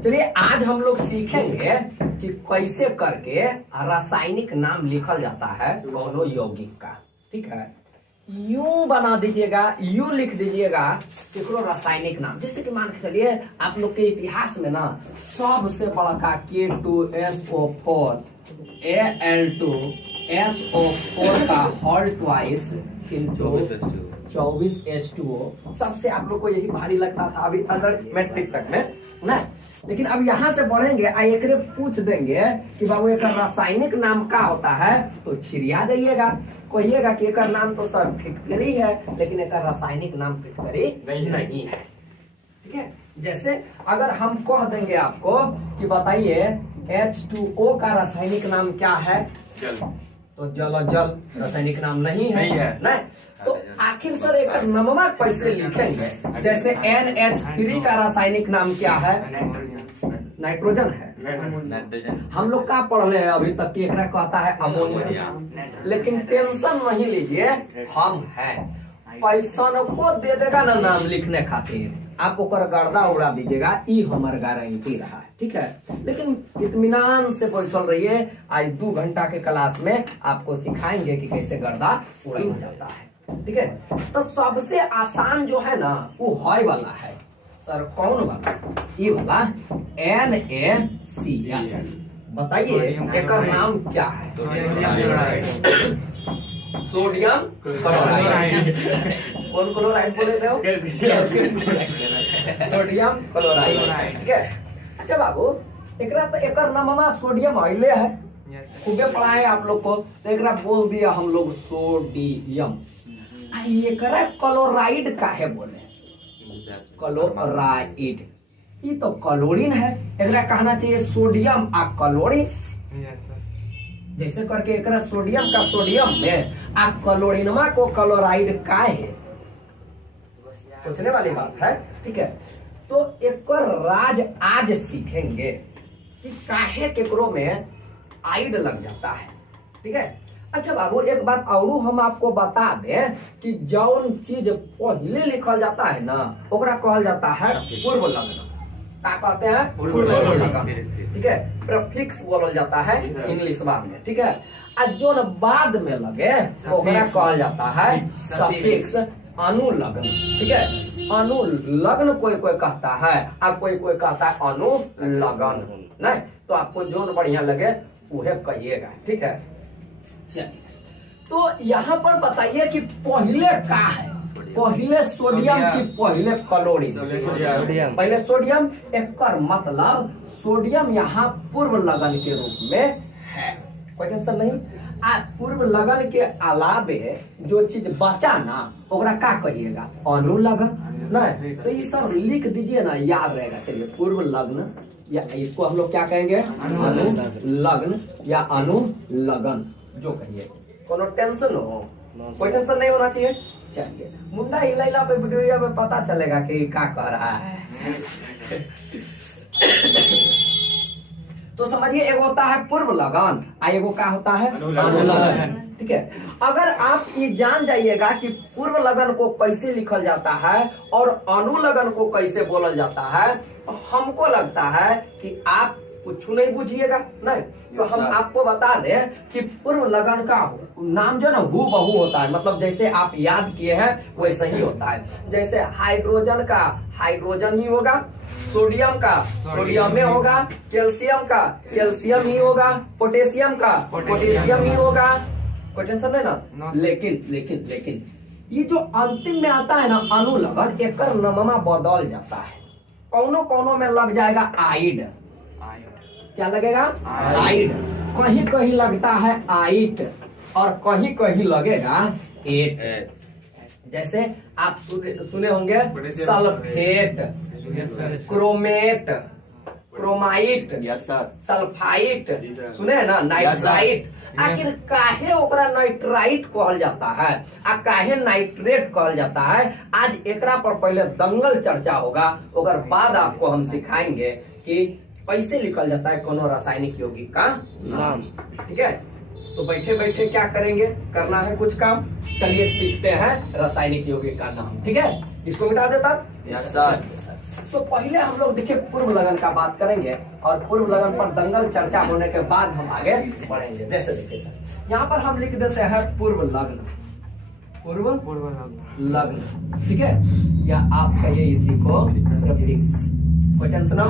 चलिए आज हम लोग सीखेंगे कि कैसे करके रासायनिक नाम लिखल जाता है कोनो यौगिक का। ठीक है, यू बना दीजिएगा, यू लिख दीजिएगा केकरो रासायनिक नाम। जैसे कि मान के चलिए आप लोग के इतिहास में ना सबसे बड़ा K2SO4 Al2SO4 का हॉल ट्वाइस 24H2O सबसे आप लोग को यही भारी लगता था अभी अंडर मैट्रिक तक में ना। लेकिन अब यहाँ से बढ़ेंगे एक पूछ देंगे कि बाबू एक रासायनिक नाम क्या होता है, तो छिरिया जाइएगा, कहिएगा कि एक नाम तो सर फिटकरी है लेकिन एक रासायनिक नाम फिटकरी नहीं है। ठीक है, जैसे अगर हम कह देंगे आपको कि बताइए H2O का रासायनिक नाम क्या है, जल, तो जल रासायनिक नाम नहीं है, नहीं। तो आखिर सर एक नममा कैसे लिखेंगे? जैसे NH3 का रासायनिक नाम क्या है? नाइट्रोजन है। हम लोग क्या पढ़ रहे हैं अभी तक कि एकरा कहता है अमोनिया, लेकिन टेंशन नहीं लीजिए, हम है पैसा को दे देगा ना नाम लिखने खातिर, आप ओकर गर्दा उड़ा दीजिएगा, ई हमार गारंटी रहा है। ठीक है, लेकिन इत्मीनान से बैठल रहिए, आज 2 घंटा के क्लास में आपको सिखाएंगे कि कैसे गर्दा उड़ाया जाता है। ठीक है, तो सबसे आसान जो है ना वो हॉय वाला है। सर कौन वाला? ये वाला NaCl। बताइए एक नाम क्या है? Sodium chloride. कौन क्लोराइड बोले थे? Sodium chloride. ठीक है, अच्छा बाबू एकरा तो एक नाम सोडियम आइले है, खूबे पढ़ाए आप लोग को, तो एकरा बोल दिया हम लोग सोडियम। एकरा क्लोराइड काहे बोले? क्लोराइड ये तो क्लोरीन है, एकरा कहना चाहिए सोडियम आ क्लोरीन। जैसे करके एकरा सोडियम का सोडियम में आ क्लोरीनमा को क्लोराइड का है, सोचने वाली बात है। ठीक है, तो एक राज आज सीखेंगे कि काहे केकरो में आइड लग जाता है। ठीक है, अच्छा बाबू एक बात और हम आपको बता दें कि जौन चीज पहले लिखल जाता है ना ओकरा कहल जाता है पूर्व लग्न। क्या कहते हैं? पूर्व लग्न। ठीक है, प्रीफिक्स बोलल जाता है इंग्लिश बाद में। ठीक है, और जो बाद में लगे ओकरा कहल जाता है सफिक्स, अनुलग्न। ठीक है, अनुलग्न कोई कहता है और कोई कहता है अनुलग्न। नहीं तो आपको जो बढ़िया लगे उहे कहिएगा। ठीक है, चलिए तो यहाँ पर बताइए कि पहले क्या है? पहले सोडियम की पहले क्लोरीन? पहले सोडियम। एक मतलब सोडियम यहाँ पूर्व लगन के रूप में है, कोई टेंशन नहीं। पूर्व लगन के अलावे जो चीज बचा ना ओकरा का कहिएगा? अनुलग्न। नहीं तो ये सर लिख दीजिए ना, याद रहेगा। चलिए पूर्व लग्न या इसको हम लोग क्या कहेंगे? अनुलग्न या अनुलग्न जो कहिए, कोनो टेंशन हो, कोई टेंशन नहीं होना चाहिए। चलिए मुंडा हिला पे वीडियो में पता चलेगा कि क्या कह रहा है। तो समझिए एक होता है पूर्व लगन, एगो क्या होता है? अनुलग्न। ठीक है, अगर आप ये जान जाइएगा कि पूर्व लगन को कैसे लिखल जाता है और अनुलग्न को कैसे बोलल जाता है, तो हमको लगता है कि आप कुछ नहीं बुझिएगा। नहीं तो हम आपको बता दें कि पूर्व लगन का नाम जो ना हूबहू होता है, मतलब जैसे आप याद किए हैं वैसे ही होता है। जैसे हाइड्रोजन का हाइड्रोजन ही होगा, सोडियम का सोडियम में होगा, कैल्शियम का कैल्शियम ही होगा, पोटेशियम का पोटेशियम ही होगा। कोई टेंशन नहीं ना। लेकिन लेकिन लेकिन ये जो अंतिम में आता है ना अनुलग्न, एक नाममा बदल जाता है। कौनो में लग जाएगा आइड। क्या लगेगा? आइड। कहीं कहीं लगता है आइट और कहीं कहीं लगेगा एट। जैसे आप सुने होंगे सल्फेट, क्रोमेट, क्रोमाइट, सल्फाइट, सुने है ना, नाइट्राइट। आखिर काहे ओकरा नाइट्राइट कहल जाता है आ काहे नाइट्रेट कहल जाता है, आज एकरा पर पहले दंगल चर्चा होगा, ओकर बाद आपको हम सिखाएंगे कि कैसे लिखल जाता है कोनो रासायनिक यौगिक का नाम। ठीक है, तो बैठे बैठे क्या करेंगे? करना है कुछ काम। चलिए सीखते हैं रासायनिक यौगिक का नाम। ठीक है, इसको मिटा देता। Yes sir. तो पहले हम लोग देखिए पूर्व लगन का बात करेंगे और पूर्व लगन पर दंगल चर्चा होने के बाद हम आगे बढ़ेंगे। जैसे देखिए सर, यहाँ पर हम लिख देते हैं पूर्व लग्न, पूर्व लग्न, ठीक है, या आप कहिए इसी को प्रीफिक्स। कोई टेंशन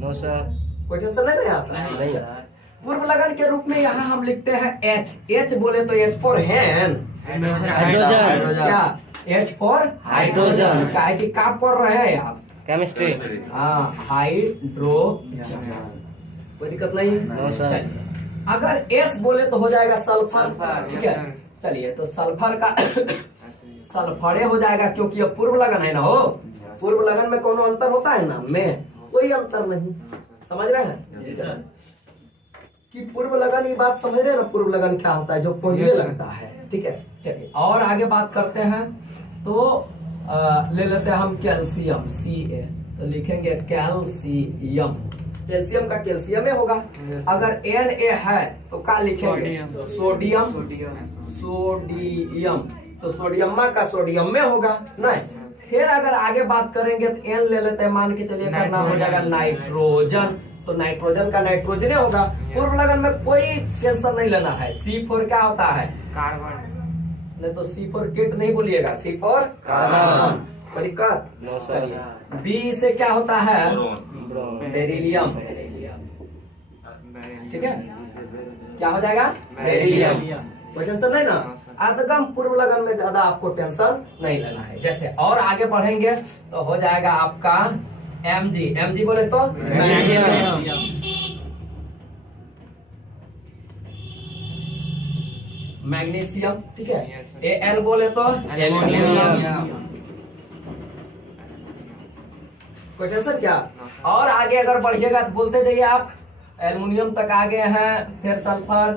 नो सर, कोई टेंशन नहीं आता नहीं। पूर्व लगन के रूप में यहाँ हम लिखते हैं एच। एच बोले तो एच फॉर हैन, क्या एच फॉर हाइड्रोजन, का है कि का पढ़ रहे हैं आप केमिस्ट्री। हाँ, हाइड्रोजन, कोई दिक्कत नहीं है। चलिए अगर एस बोले तो हो जाएगा सल्फर, ठीक है। चलिए तो सल्फर का सल्फरे हो जाएगा, क्योंकि ये पूर्व लगन है ना। हो पूर्व लगन में कोनो अंतर होता है ना, में कोई अंतर नहीं। समझ रहे हैं कि पूर्व लगन, ये बात समझ रहे हैं ना, पूर्व लगन क्या होता है, जो पहले लगता है, ठीक है। चलिए और आगे बात करते हैं, तो ले लेते हैं हम कैल्शियम, Ca, तो लिखेंगे कैल्शियम। कैल्शियम का कैल्शियम में होगा। अगर Na है तो क्या लिखेंगे, सोडियम, सोडियम, तो सोडियम का सोडियम में होगा नहीं। फिर अगर आगे बात करेंगे तो N ले लेते हैं, मान के चलिए करना हो जाएगा नाइट्रोजन, तो नाइट्रोजन का नाइट्रोजन होगा। पूर्व लगन में कोई टेंशन नहीं लेना है। C4 क्या होता है, कार्बन, नहीं तो C4 किट नहीं बोलिएगा, C4 कार्बन, दिक्कत। B से क्या होता है, बेरिलियम, ठीक है, क्या हो जाएगा बेरिलियम। कोई टेंशन नहीं ना, एकदम पूर्व लगन में ज्यादा आपको टेंशन नहीं लेना है। जैसे और आगे बढ़ेंगे तो हो जाएगा आपका Mg। Mg बोले तो मैग्नीशियम, मैग्नीशियम, ठीक है। Al बोले तो एल्यूमिनियम, कोई टेंशन क्या। और आगे अगर बढ़िएगा तो बोलते जाइए आप, एल्युमिनियम तक आ गए हैं, फिर सल्फर,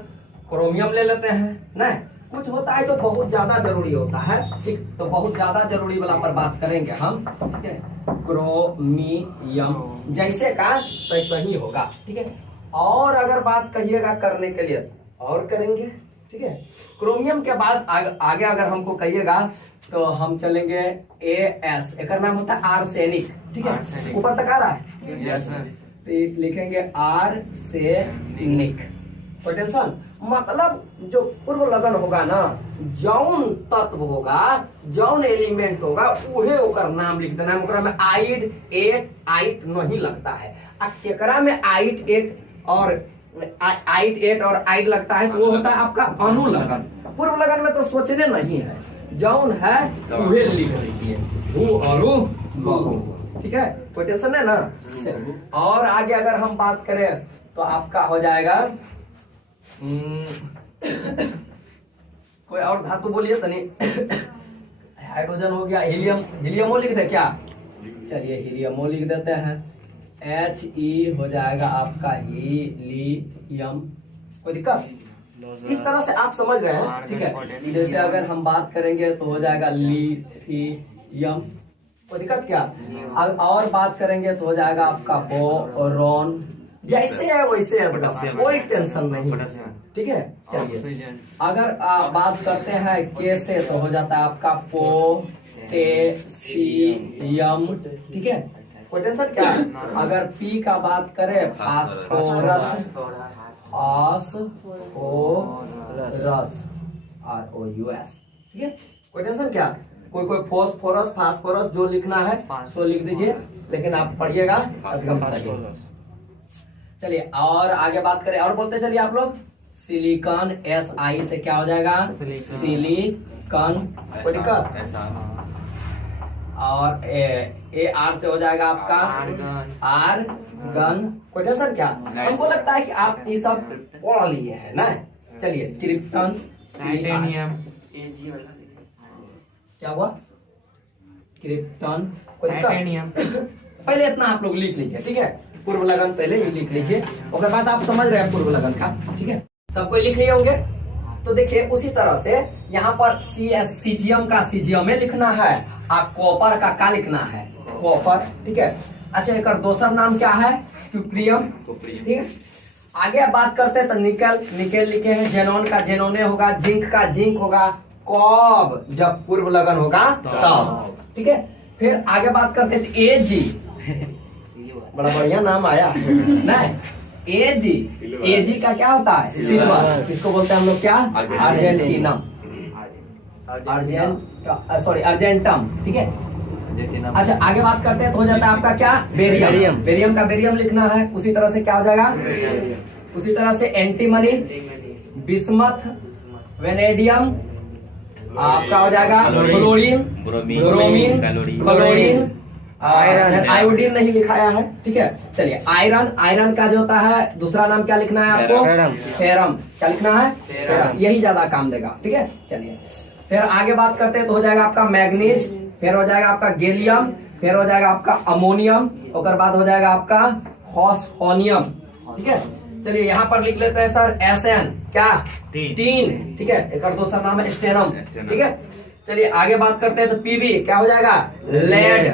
क्रोमियम ले लेते हैं ना। कुछ होता है तो बहुत ज्यादा जरूरी होता है, ठीक, तो बहुत ज्यादा जरूरी वाला पर बात करेंगे हम, ठीक है। क्रोमियम जैसे का तैसे ही होगा, ठीक है। और अगर बात कहिएगा करने के लिए और करेंगे, ठीक है। क्रोमियम के बाद आगे अगर हमको कहिएगा तो हम चलेंगे AS, एक नाम होता है आर्सेनिक, ठीक है। ऊपर तक आ रहा है, यस सर। तो लिखेंगे आर्सेनिक। कोई टेंशन, मतलब जो पूर्व लगन होगा ना, जौन तत्व होगा, जौन एलिमेंट होगा, उहे ओकर नाम लिख देना। ओकरा में आइड, एट, आइट नहीं लगता है। अब केकरा में आइट, एट और आइड लगता है तो वो होता है आपका अनुलगन। पूर्व लगन में तो सोचने नहीं है, जौन है उहे लिख लीजिए, भू अरु बहु, ठीक है। कोई टेंशन है ना। और आगे अगर हम बात करें तो आपका हो जाएगा कोई और धातु बोलिए तनी। हाइड्रोजन हो गया, हीलियम, हीलियमो लिख दे क्या, चलिए हीलियमो लिख देते हैं। He हो जाएगा आपका हीलियम, कोई दिक्कत। इस तरह से आप समझ रहे हैं, ठीक है। जैसे अगर हम बात करेंगे तो हो जाएगा लिथियम, कोई दिक्कत क्या। और बात करेंगे तो हो जाएगा आपका बोरॉन। जैसे है वैसे है, कोई टेंशन नहीं, ठीक है। चलिए अगर बात करते हैं के से तो हो जाता है आपका पोटेशियम, ठीक है। कोई टेंशन क्या। अगर पी का बात करें फास्फोरस, ROUS, ठीक है। कोई टेंशन क्या। कोई फोस्फोरस, फास्फोरस जो लिखना है तो लिख दीजिए, लेकिन आप पढ़िएगा एकदम सही। चलिए और आगे बात करें, और बोलते चलिए आप लोग। सिलिकॉन, SI से क्या हो जाएगा, सिलिकॉन, कोई दिक्कत। और AR से हो जाएगा आपका आर्गन, कोई टेंशन क्या। हमको लगता है कि आप ये सब पढ़ लिए हैं ना। चलिए क्रिप्टन, टाइटेनियम, क्या हुआ, क्रिप्टन, कोई टाइटेनियम। पहले इतना आप लोग लिख लीजिए, ठीक है। पूर्व लगन पहले ये लिख लीजिए, उसके बाद आप समझ रहे हैं पूर्व लगन का, ठीक है। सबको लिख लिए होंगे। तो देखिए उसी तरह से यहाँ पर सीजियम का सीजियम में लिखना है, और कॉपर का क्या लिखना है, कॉपर, ठीक है। अच्छा एक और दूसरा नाम क्या है, क्यूप्रियम, ठीक है। आगे बात करते हैं तो निकल, निकेल लिखे हैं। जेनोन का जेनोने होगा, जिंक का जिंक होगा। कब, जब पूर्व लगन होगा तब, ठीक है। फिर आगे बात करते हैं ए जी, बड़ा बढ़िया नाम आया नहीं, ए जी का क्या होता है? सिल्वर। इसको बोलते हैं हम लोग क्या? अर्जेंटीनम, अर्जेंटम, ठीक है। अच्छा आगे बात करते हैं तो हो जाता है आपका क्या? बेरियम। बेरियम का बेरियम लिखना है, उसी तरह से क्या हो जाएगा? उसी तरह से एंटीमनी, बिस्मथ, वेनेडियम, आपका हो जाएगा क्लोरीन, ब्रोमीन, क्लोरीन, आयोडीन नहीं लिखाया है, ठीक है। चलिए आयरन, आयरन का जो होता है दूसरा नाम क्या लिखना है आपको? फेरम। क्या लिखना है? फेरम। यही ज्यादा काम देगा, ठीक है। चलिए फिर आगे बात करते हैं तो हो जाएगा आपका मैग्नीज, फिर हो जाएगा आपका गैलियम, फिर हो जाएगा आपका अमोनियम, उसके बाद हो जाएगा आपका फॉस्फोनियम, ठीक है। चलिए यहाँ पर लिख लेते हैं सर एसएन, क्या? टीन, ठीक है। एक और दूसरा नाम है स्टेनम, ठीक है। चलिए आगे बात करते हैं तो पीबी क्या हो जाएगा? लेड,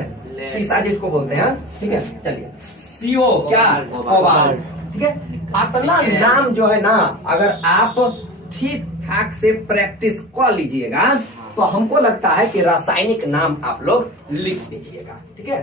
शीशा जिसको बोलते हैं, ठीक है। चलिए सीओ क्या? कोबाल्ट, ठीक है। अपना नाम जो है ना, अगर आप ठीक ठाक से प्रैक्टिस कर लीजिएगा तो हमको लगता है कि रासायनिक नाम आप लोग लिख दीजिएगा, ठीक है।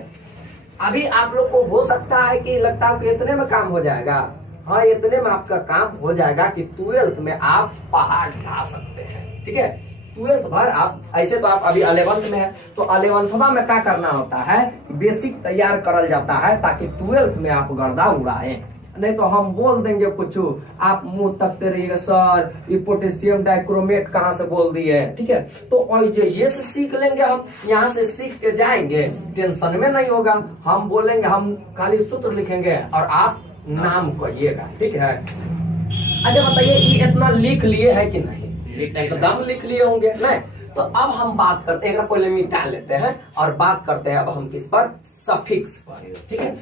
अभी आप लोग को हो सकता है कि लगता है कि इतने में काम हो जाएगा। हाँ, इतने में आपका काम हो जाएगा कि 12th में आप पहाड़ ढा सकते हैं, ठीक है। 12th भर आप ऐसे तो आप अभी 11th में है, तो 11वां में क्या करना होता है? बेसिक तैयार करल जाता है ताकि 12th में आप गर्दा उड़ाएं। नहीं तो हम बोल देंगे कुछ, आप मुंह तकते रहिएगा सर ये पोटेशियम डाइक्रोमेट कहाँ से बोल दिए, ठीक है। तो ये से सीख लेंगे, हम यहाँ से सीख के जाएंगे, टेंशन में नहीं होगा। हम बोलेंगे, हम खाली सूत्र लिखेंगे और आप नाम कहिएगा, ठीक है। अच्छा बताइए ये इतना लिख लिए है कि नहीं? एकदम लिख लिए होंगे, नहीं? तो अब हम बात करते हैं, पहले मिटा लेते हैं और बात करते हैं अब हम किस पर? सफिक्स पर, ठीक है।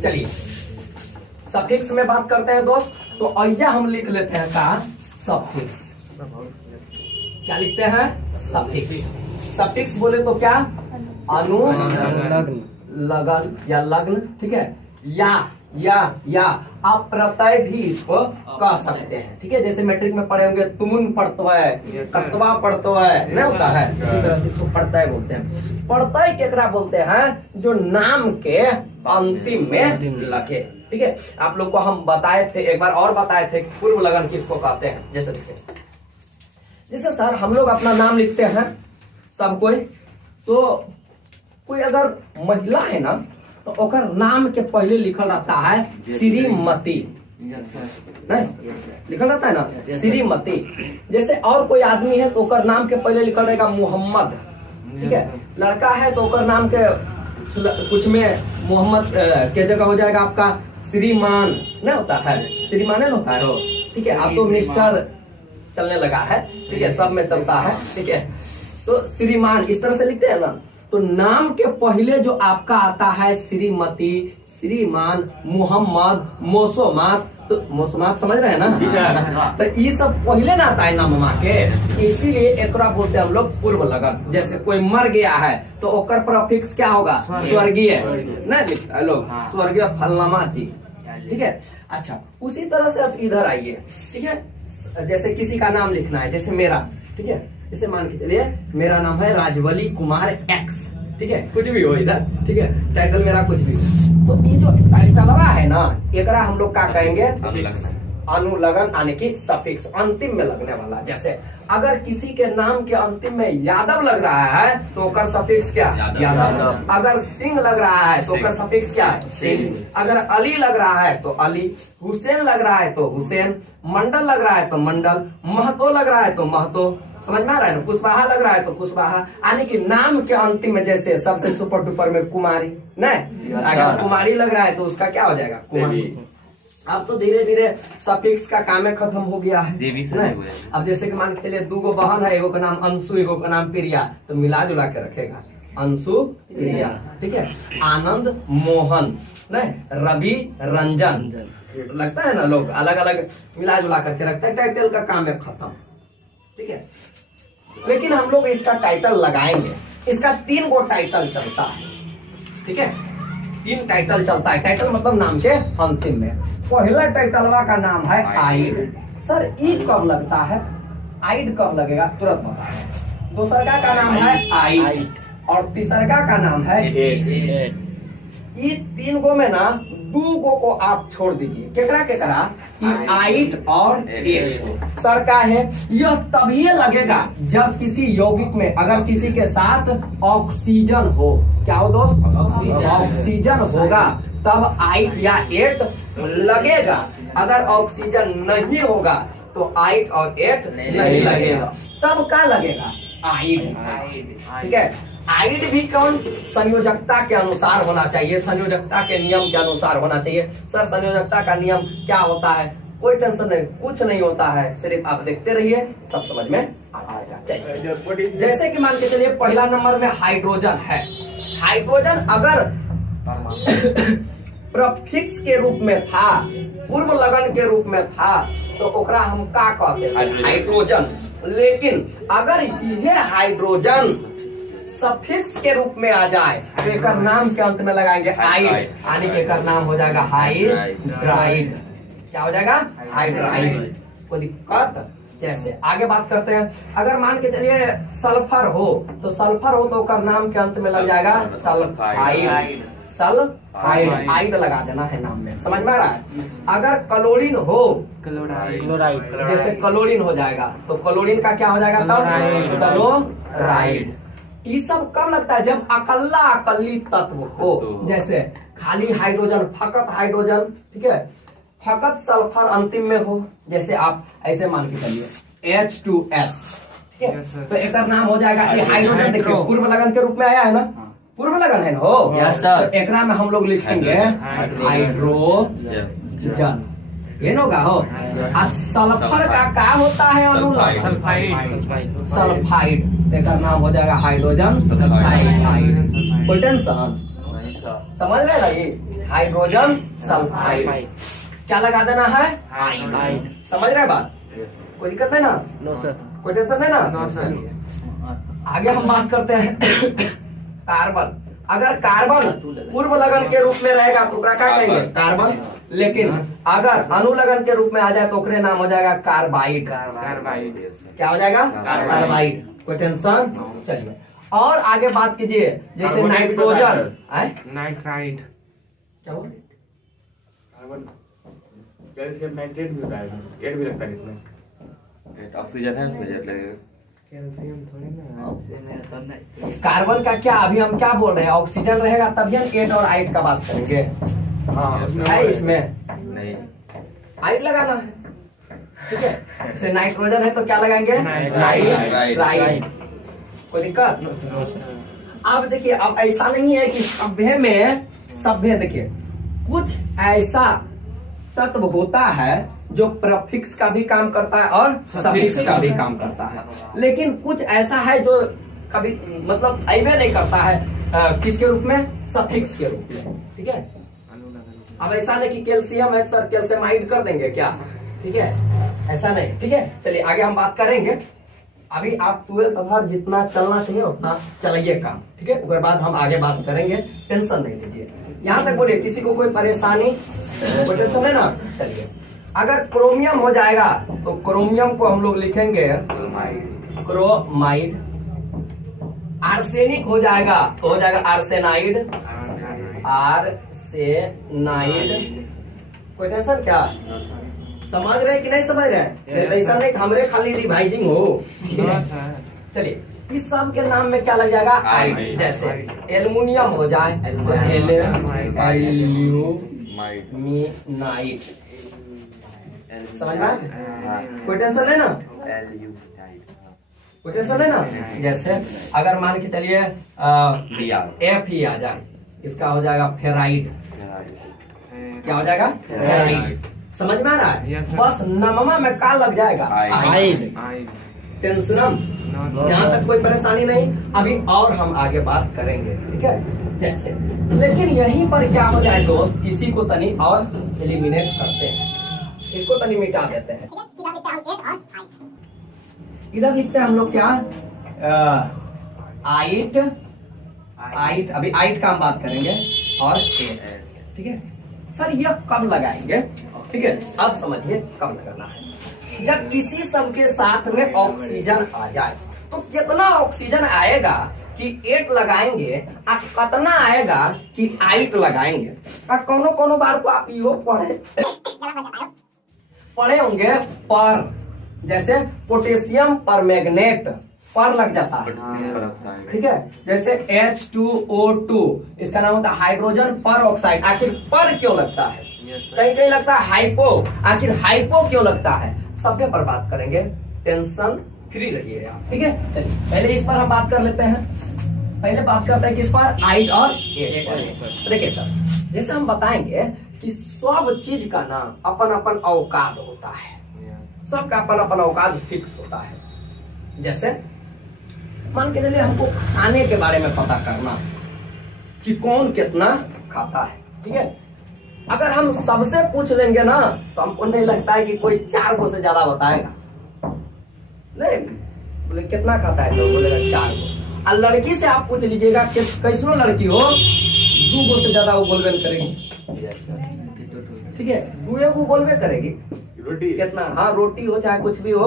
चलिए सफिक्स में बात करते हैं दोस्त। तो ऐसा हम लिख लेते हैं का सफिक्स। क्या लिखते हैं? सफिक्स। सफिक्स बोले तो क्या? अनु, लगन या लग्न, ठीक है। या आप प्रत्यय भी इसको कह सकते हैं, ठीक है। जैसे मैट्रिक में पढ़े होंगे तुमुन पढ़तो है, कत्वा पढ़तो है, नहीं होता है, इसी तरह से इसको प्रत्यय बोलते हैं। प्रत्यय केकरा बोलते हैं? जो नाम के अंतिम में लगे, ठीक है। आप लोग को हम बताए थे, एक बार और बताए थे पूर्व लगन किसको कहते हैं। जैसे सर हम लोग अपना नाम लिखते हैं सब कोई, तो कोई अगर महिला है ना तो ओकर नाम के पहले लिखल रहता है श्रीमती, नहीं लिखल रहता है ना श्रीमती। जैसे और कोई आदमी है तो ओकर नाम के पहले लिखल रहेगा मोहम्मद, ठीक है। लड़का है तो ओकर नाम के कुछ में मोहम्मद के जगह हो जाएगा आपका श्रीमान, नहीं होता है, श्रीमान होता है, ठीक है। आप तो मिस्टर चलने लगा है, ठीक है, सब में चलता है, ठीक है। तो श्रीमान इस तरह से लिखते हैं ना। तो नाम के पहले जो आपका आता है श्रीमती, श्रीमान, मोहम्मद, मोसोमात, तो मोसोमात समझ रहे हैं ना? तो ये सब पहले ना आता है नाम के, इसीलिए एकरा बोलते हैं हम लोग पूर्व लगन। जैसे कोई मर गया है तो ओकर प्रीफिक्स क्या होगा? स्वर्गीय, नहीं लिखता है लोग स्वर्गीय फलनामा जी, ठीक है। अच्छा उसी तरह से अब इधर आइए, ठीक है। जैसे किसी का नाम लिखना है, जैसे मेरा, ठीक है। जैसे मान के चलिए मेरा नाम है राजवली कुमार एक्स, ठीक है, कुछ भी हो इधर, ठीक है, टाइटल मेरा कुछ भी। तो ये जो टाइटल है ना, एकरा हम लोग क्या कहेंगे? अनुलगन, आने की सफिक्स, अंतिम में लगने वाला। जैसे अगर किसी के नाम के अंतिम में यादव लग रहा है तो ओकर सफिक्स क्या? यादव। अगर सिंह लग रहा है तो ओकर सफिक्स क्या? सिंह। अगर अली लग रहा है तो अली, हुसैन लग रहा है तो हुसैन, मंडल लग रहा है तो मंडल, महतो लग रहा है तो महतो, समझ में आ रहा है ना? कुशवाहा लग रहा है तो कुशवाहा। यानी कि नाम के अंतिम में जैसे सबसे सुपर डुपर में कुमारी, नहीं, अगर कुमारी लग रहा है तो उसका क्या हो जाएगा? कुमारी। अब तो धीरे धीरे सफिक्स का काम खत्म हो गया है, नहीं? अब जैसे कि मान के चलिए 2 बहन है, एगो का नाम अंशु, एगो का नाम प्रिया, तो मिला जुला के रखेगा अंशु प्रिया, ठीक है। आनंद मोहन, नहीं, रवि रंजन, लगता है ना, लोग अलग अलग मिला जुला करके रखते हैं। टाइटल का काम है खत्म, ठीक है। लेकिन हम लोग इसका टाइटल लगाएंगे। इसका 3 गो टाइटल चलता है, ठीक है। तीन टाइटल चलता है। टाइटल मतलब नाम के अंतिम में। पहला टाइटलवा का नाम है आइड। सर ई कब लगता है, आइड कब लगेगा तुरंत बताएं। दूसरा का नाम है आइड और तीसरा का नाम है एट। ये तीन गो में ना दो गो को आप छोड़ दीजिए। केकरा केकरा कि आइट और एट। सर का है यह तभी लगेगा जब किसी यौगिक में अगर किसी के साथ ऑक्सीजन हो। क्या हो दोस्त, ऑक्सीजन होगा तब आइट या एट लगेगा। अगर ऑक्सीजन नहीं होगा तो आइट और एट नहीं लगेगा। तब क्या लगेगा, आइड। ठीक है, आइड भी कौन, संयोजकता के अनुसार होना चाहिए, संयोजकता के नियम के अनुसार होना चाहिए। सर संयोजकता का नियम क्या होता है, कोई टेंशन नहीं, कुछ नहीं होता है, सिर्फ आप देखते रहिए सब समझ में आ जाएगा। जैसे कि मान के चलिए पहला नंबर में हाइड्रोजन है। हाइड्रोजन अगर प्रफिक्स के रूप में था, पूर्व लगन के रूप में था तो ओकरा हम का कहते हैं, हाइड्रोजन। लेकिन अगर यह हाइड्रोजन सफिक्स के रूप में आ जाए तो एक नाम के अंत में लगाएंगे आइड, यानी कि एक नाम हो जाएगा हाइड्राइड। क्या हो जाएगा, हाइड्राइड। कोई दिक्कत। जैसे आगे बात करते हैं, अगर मान के चलिए सल्फर हो तो सल्फर हो तो उसका नाम के अंत में लग जाएगा सल्फाइड। सल्फाइड, आइड लगा देना है नाम में, समझ में आ रहा है। अगर क्लोरीन हो, क्लोराइड, जैसे क्लोरीन हो जाएगा तो क्लोरीन का क्या हो जाएगा तब क्लोराइड। ये सब कब लगता है, जब अकल्ला अकल्ली तत्व हो, जैसे खाली हाइड्रोजन, फकत हाइड्रोजन, ठीक है, फकत सल्फर अंतिम में हो। जैसे आप ऐसे मान के चलिए H2S, ठीक है, तो एक नाम हो जाएगा ये हाइड्रोजन। देखिए पूर्व लगन के रूप में आया है ना, पूर्व लगन है ना हो, तो एक में हम लोग लिखेंगे हाइड्रोजन, ये होगा हो। सल्फर का क्या होता है अनुलग्न, सल्फाइड, तेरा नाम हो जाएगा हाइड्रोजन सल्फाइड। कोई टेंशन, समझ रहे ना, ये हाइड्रोजन सल्फाइड क्या लगा देना है, आइड। समझ रहे बात, कोई दिक्कत नहीं ना, नो सर, कोई टेंशन नहीं ना, नो सर। आगे हम बात करते हैं कार्बन। अगर कार्बन पूर्व लगन के रूप में रहेगा तो क्या कहेंगे, कार्बन। लेकिन अगर अनुलगन के रूप में आ जाए तो ओकरे नाम हो जाएगा कार्बाइड। क्या हो जाएगा, कार्बाइड। कोई टेंशन। चलिए और आगे बात कीजिए, जैसे नाइट्रोजन, नाइट्राइड, क्या हुआ, कैल्शियम नाइट्रेट भी होता है, एट भी लगता है इसमें, ऑक्सीजन है उसमें जेट लगेगा, कैल्शियम थोड़ी ना। कार्बन का क्या अभी हम क्या बोल रहे हैं, ऑक्सीजन रहेगा तभी हम एट और आइट का बात करेंगे। है इसमें नहीं, आइट लगाना है, ठीक है। जैसे नाइट्रोजन है तो क्या लगाएंगे, नाइट्राइड। कोई दिक्कत। अब देखिए, अब ऐसा नहीं है कि सभ्य में, सभ्य देखिए कुछ ऐसा तत्व होता है जो प्रफिक्स का भी काम करता है और सफिक्स का भी काम करता है, लेकिन कुछ ऐसा है जो कभी मतलब ऐवे नहीं करता है किसके रूप में, सफिक्स के रूप में, ठीक है। अब ऐसा नहीं कि कैल्शियम है सर कैल्शियमाइड कर देंगे क्या, ठीक है, ऐसा नहीं, ठीक है। चलिए आगे हम बात करेंगे। अभी आप 12th भर जितना चलना चाहिए उतना चलाइए काम, ठीक है, उसके बाद हम आगे बात करेंगे, टेंशन नहीं लीजिए। यहाँ तक बोलिए, किसी को कोई परेशानी, कोई टेंशन है ना। चलिए अगर क्रोमियम हो जाएगा तो क्रोमियम को हम लोग लिखेंगे क्रोमाइड। आर्सेनिक हो जाएगा तो हो जाएगा आर्सेनाइड, आर्सेनाइड। कोई टेंशन क्या, समझ रहे कि नहीं समझ रहे, ऐसा नहीं हमरे खाली रिवाइजिंग हो। चलिए इस सब के नाम में क्या लग जाएगा, आइड। जैसे एल्युमिनियम हो जाए एल्यूमिनाइट, समझ में, कोई टेंशन है ना, कोई टेंशन है ना। जैसे अगर मान के चलिए एफ ही आ जाए, इसका हो जाएगा फेराइड। क्या हो जाएगा, फेराइड। समझ में आ रहा है, बस नममा में का लग जाएगा, आइड। टेंशन, यहाँ तक कोई परेशानी नहीं। अभी और हम आगे बात करेंगे, ठीक है। जैसे लेकिन यहीं पर क्या हो जाए दोस्त, इसी को तनी और एलिमिनेट करते हैं, इसको तनी मिटा देते हैं। इधर लिखते हैं हम लोग क्या, आइट, आइट। अभी आइट का हम बात करेंगे और 8। ठीक है सर, यह कब लगाएंगे? ठीक है, अब समझिए कब लगाना है। जब किसी सब के साथ में ऑक्सीजन आ जाए तो कितना ऑक्सीजन आएगा कि 8 लगाएंगे और कितना आएगा कि 8 लगाएंगे। कोनो कोनो बार को आप यो पढ़े होंगे पर, जैसे पोटेशियम पर मैग्नेट पर लग जाता है। ठीक है, जैसे H2O2 इसका नाम होता है हाइड्रोजन पर ऑक्साइड। आखिर पर क्यों लगता है? कहीं कहीं लगता है हाइपो। आखिर हाइपो क्यों लगता है? सबके पर बात करेंगे, टेंशन फ्री रहिए आप। ठीक है, चलिए पहले इस पर हम बात कर लेते हैं। पहले बात करते हैं किस पर? 8 और 8। देखिए सर, जैसे हम बताएंगे कि सब चीज का ना अपन अपन औकात होता है, सबका अपन अपन औकात फिक्स होता है। जैसे मान के चलिए हमको खाने के बारे में पता करना कि कौन कितना खाता है। ठीक है, अगर हम सबसे पूछ लेंगे ना तो हमको नहीं लगता है कि कोई 4 को से ज्यादा बताएगा। नहीं, बोले कितना खाता है तो बोलेगा 4 को। और लड़की से आप पूछ लीजिएगा कि कैसनो लड़की हो, 2 को से ज्यादा वो बोलबे करेगी। ठीक है, 2 को बोलबे करेगी। रोटी कितना? हाँ, रोटी हो चाहे कुछ भी हो,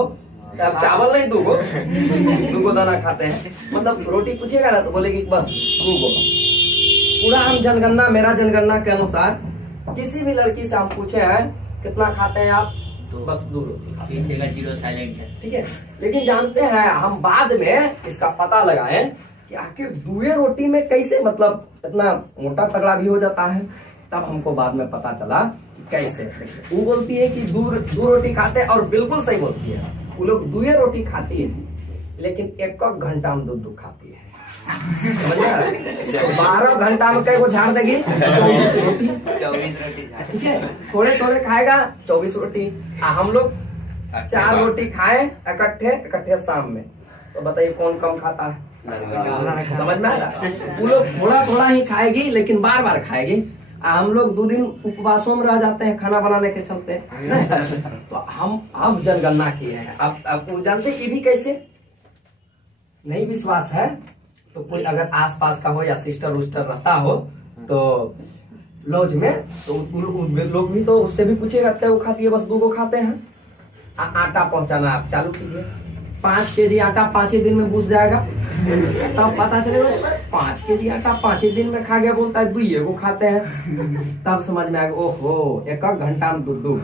अब चावल नहीं 2 को दाना खाते हैं। मतलब रोटी पूछेगा ना तो बोलेगी बस 2 को। पूरा हम जनगणना, मेरा जनगणना के अनुसार किसी भी लड़की से हम पूछे हैं कितना खाते हैं आप, तो बस 2 रोटी। 0 साइलेंट है। ठीक है, लेकिन जानते हैं हम बाद में इसका पता लगाएं कि आखिर 2 रोटी में कैसे मतलब इतना मोटा तगड़ा भी हो जाता है। तब हमको बाद में पता चला कि कैसे। वो बोलती है कि 2 रोटी खाते हैं और बिल्कुल सही बोलती है। वो लोग 2 रोटी खाती है लेकिन 1 घंटा में 2 खाती है। 12 घंटा में कई को झाड़ देगी? 24 रोटी। 24 रोटी। ठीक है, थोड़े थोड़े खाएगा 24 रोटी। हम लोग 4 रोटी खाए इकट्ठे शाम में, तो बताइए कौन कम खाता है? समझ में आ रहा? वो लोग थोड़ा थोड़ा ही खाएगी लेकिन बार बार खाएगी। हम लोग 2 दिन उपवासों में रह जाते हैं खाना बनाने के चलते। तो हम जनगणना किए हैं। अब जानते कि भी कैसे? नहीं विश्वास है तो कोई अगर आसपास का हो या सिस्टर उस्टर रहता हो तो लॉज में, तो लोग भी तो उससे भी पूछेगा वो खाती है, बस 2 को खाते हैं। आटा पहुंचाना आप चालू कीजिए। 5 केजी आटा 5 ही दिन में घुस जाएगा, तब पता चलेगा 5 केजी आटा 5 ही दिन में खा गया, बोलता है 2 को खाते हैं। तब समझ में आएगा ओहो 1 घंटा में 2 को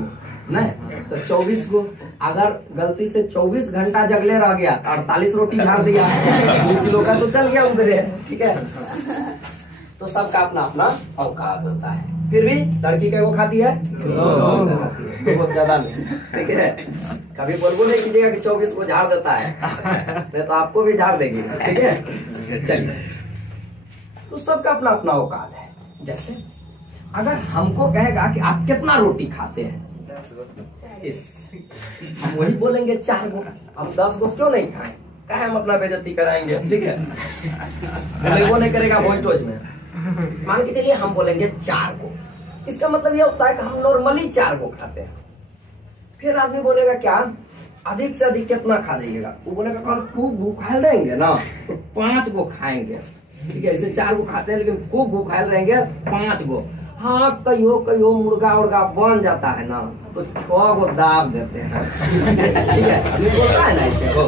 नहीं तो 24 को। अगर गलती से 24 घंटा जगले रह गया, 48 रोटी झाड़ दिया, 2 किलो का तो चल गया उधर। ठीक है, तो सबका अपना अपना औकात होता है। फिर भी लड़की क्या को खाती है? 2 को ज्यादा नहीं। ठीक है, कभी बोलबो नहीं कीजिएगा कि 24 को झाड़ देता है, नहीं तो आपको भी झाड़ देगी। ठीक है, चलिए, तो सबका अपना अपना औकात है। जैसे अगर हमको कहेगा कि आप कितना रोटी खाते हैं, हम वही बोलेंगे 4 को। हम 10 को क्यों नहीं खाएं? कहे हम अपना बेइज्जती कराएंगे। ठीक है, वो नहीं करेगा भोज में। मान के चलिए हम बोलेंगे 4 को, इसका मतलब ये होता है कि हम नॉर्मली 4 को खाते हैं। फिर आदमी बोलेगा क्या अधिक से अधिक कितना खा जाइएगा? वो बोलेगा कल खूब भूखायल रहेंगे ना तो 5 को खाएंगे। ठीक है, ऐसे 4 को खाते हैं लेकिन खूब भूखायल रहेंगे 5 को। हाँ, कहियो मुर्गा उर्गा बन जाता है ना तो 6 को दाब देते हैं। ठीक है, ये बोलता है ना ऐसे को।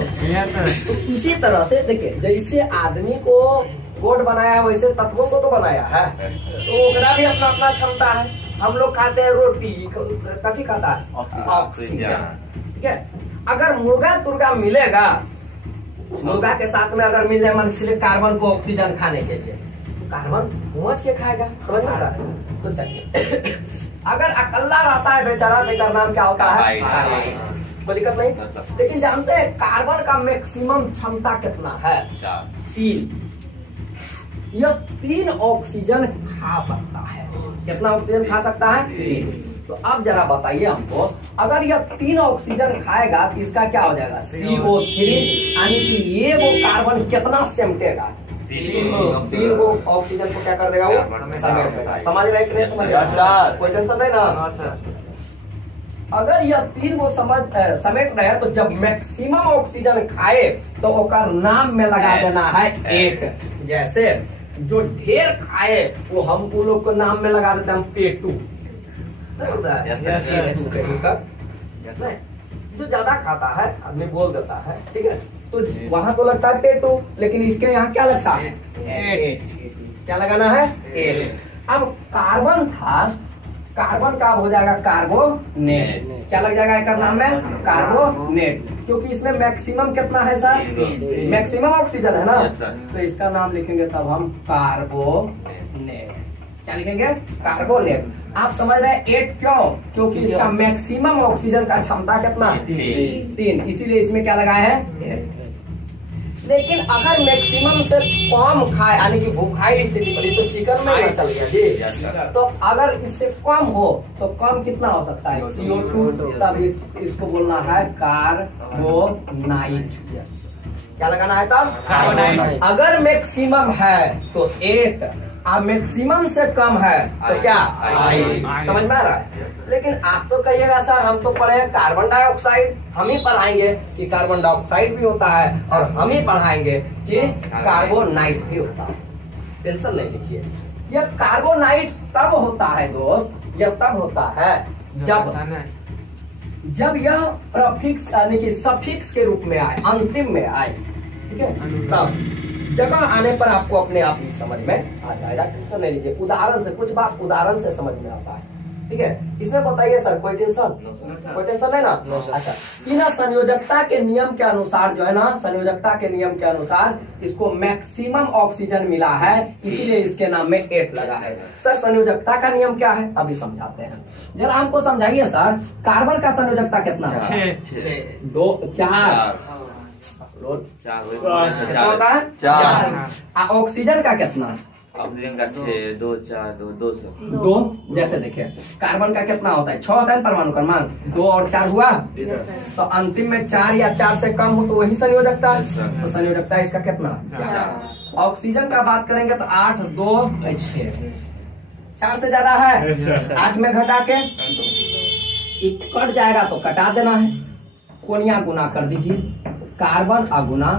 तो इसी तरह से देखिए, जैसे आदमी को कोड बनाया वैसे तत्वों को तो बनाया है, तो ओकरा भी अपना अपना क्षमता है। हम लोग खाते हैं रोटी, कथी खाता है? ऑक्सीजन। ठीक है, अगर मुर्गा तुर्गा मिलेगा, मुर्गा के साथ में अगर मिले मान लीजिए कार्बन को ऑक्सीजन खाने के लिए, कार्बन पहुंच के खाएगा। समझ में आ रहा है? तो चलिए, अगर अकेला रहता है बेचारा, जेकर नाम क्या होता है? कार्बाइड। कोई दिक्कत नहीं। लेकिन जानते हैं कार्बन का मैक्सिमम क्षमता कितना है? 3। यह 3 ऑक्सीजन खा सकता है। कितना ऑक्सीजन खा सकता है? 3। तो अब जरा बताइए हमको, अगर यह 3 ऑक्सीजन खाएगा तो इसका क्या हो जाएगा? CO3। यानी कि ये वो कार्बन कितना सिमटेगा? 3 को ऑक्सीजन को क्या कर देगा? वो समेट देगा। समझ रहे कि नहीं समझ रहे? कोई टेंशन नहीं ना। अगर यह 3 को समेट रहे तो जब मैक्सिमम ऑक्सीजन खाए तो ओकर नाम में लगा देना है 8। जैसे जो ढेर खाए वो हम उन लोग को नाम में लगा देते हैं हम पेटू, नहीं होता है? Yes, sir. पेटू, पेटू का नहीं, जो ज्यादा खाता है आदमी बोल देता है, ठीक है, तो वहां तो लगता है पेटू, लेकिन इसके यहाँ क्या लगता है? क्या लगाना है? एट। अब कार्बन था, कार्बन का हो जाएगा कार्बोनेट, क्या लग जाएगा एक नाम में? कार्बोनेट, क्योंकि इसमें मैक्सिमम कितना है सर? मैक्सिमम ऑक्सीजन है ना, Yes, sir. तो इसका नाम लिखेंगे तब हम कार्बोनेट। क्या लिखेंगे? कार्बोनेट। आप समझ रहे हैं 8 क्यों? क्योंकि इसका मैक्सिमम ऑक्सीजन का क्षमता कितना? 3, इसीलिए इसमें क्या लगाया है? 8। लेकिन अगर मैक्सिमम से कम खाए, यानी कि भूखाई स्थिति बनी, तो चिकन में ना चल गया जी। Yes, sir. तो अगर इससे कम हो तो कम कितना हो सकता है? CO2, तब इसको बोलना है कार्बोनाइट। क्या लगाना है तब? कार्बोनाइट। अगर मैक्सिमम है तो 8, अब मैक्सिमम से कम है तो क्या? आई। समझ में आ रहा है? लेकिन आप तो कहिएगा सर हम तो पढ़े हैं कार्बन डाइऑक्साइड, हम ही पढ़ाएंगे कि कार्बन डाइऑक्साइड भी होता है, और हम ही पढ़ाएंगे कि कार्बोनाइट भी होता है। टेंशन नहीं लीजिए। यह कार्बोनाइट तब होता है दोस्त, यह तब होता है जब यह प्रफिक्स यानी कि सफिक्स के रूप में आए, अंतिम में आए, ठीक है, तब जगह आने पर आपको अपने आप ही समझ में आ जाएगा। टेंशन नहीं लीजिए, उदाहरण से कुछ बात उदाहरण से समझ में आता है, ठीक है। इसमें बताइए सर, कोई टेंशन? कोई टेंशन है ना? अच्छा, इन संयोजकता के नियम के अनुसार जो है ना, संयोजकता के नियम के अनुसार इसको मैक्सिमम ऑक्सीजन मिला है, इसीलिए इसके नाम में 8 लगा है। सर संयोजकता का नियम क्या है अभी समझाते हैं, जरा हमको समझाइए सर। कार्बन का संयोजकता कितना है? 6 2 4 कितना होता है? 4। ऑक्सीजन का कितना? ऑक्सीजन का 6 2 4 2 200 2। जैसे देखिए कार्बन का कितना होता है? 6 होता है परमाणु क्रमांक, 2 और 4 हुआ, तो अंतिम में 4 या 4 से कम हो तो वही संयोजकता है। तो संयोजकता इसका कितना? 4। ऑक्सीजन का बात करेंगे तो 8 2 6, 4 से ज्यादा है, 8 में घटा के कट जाएगा तो कटा देना है, कोनिया गुना कर दीजिए, कार्बन अगुना,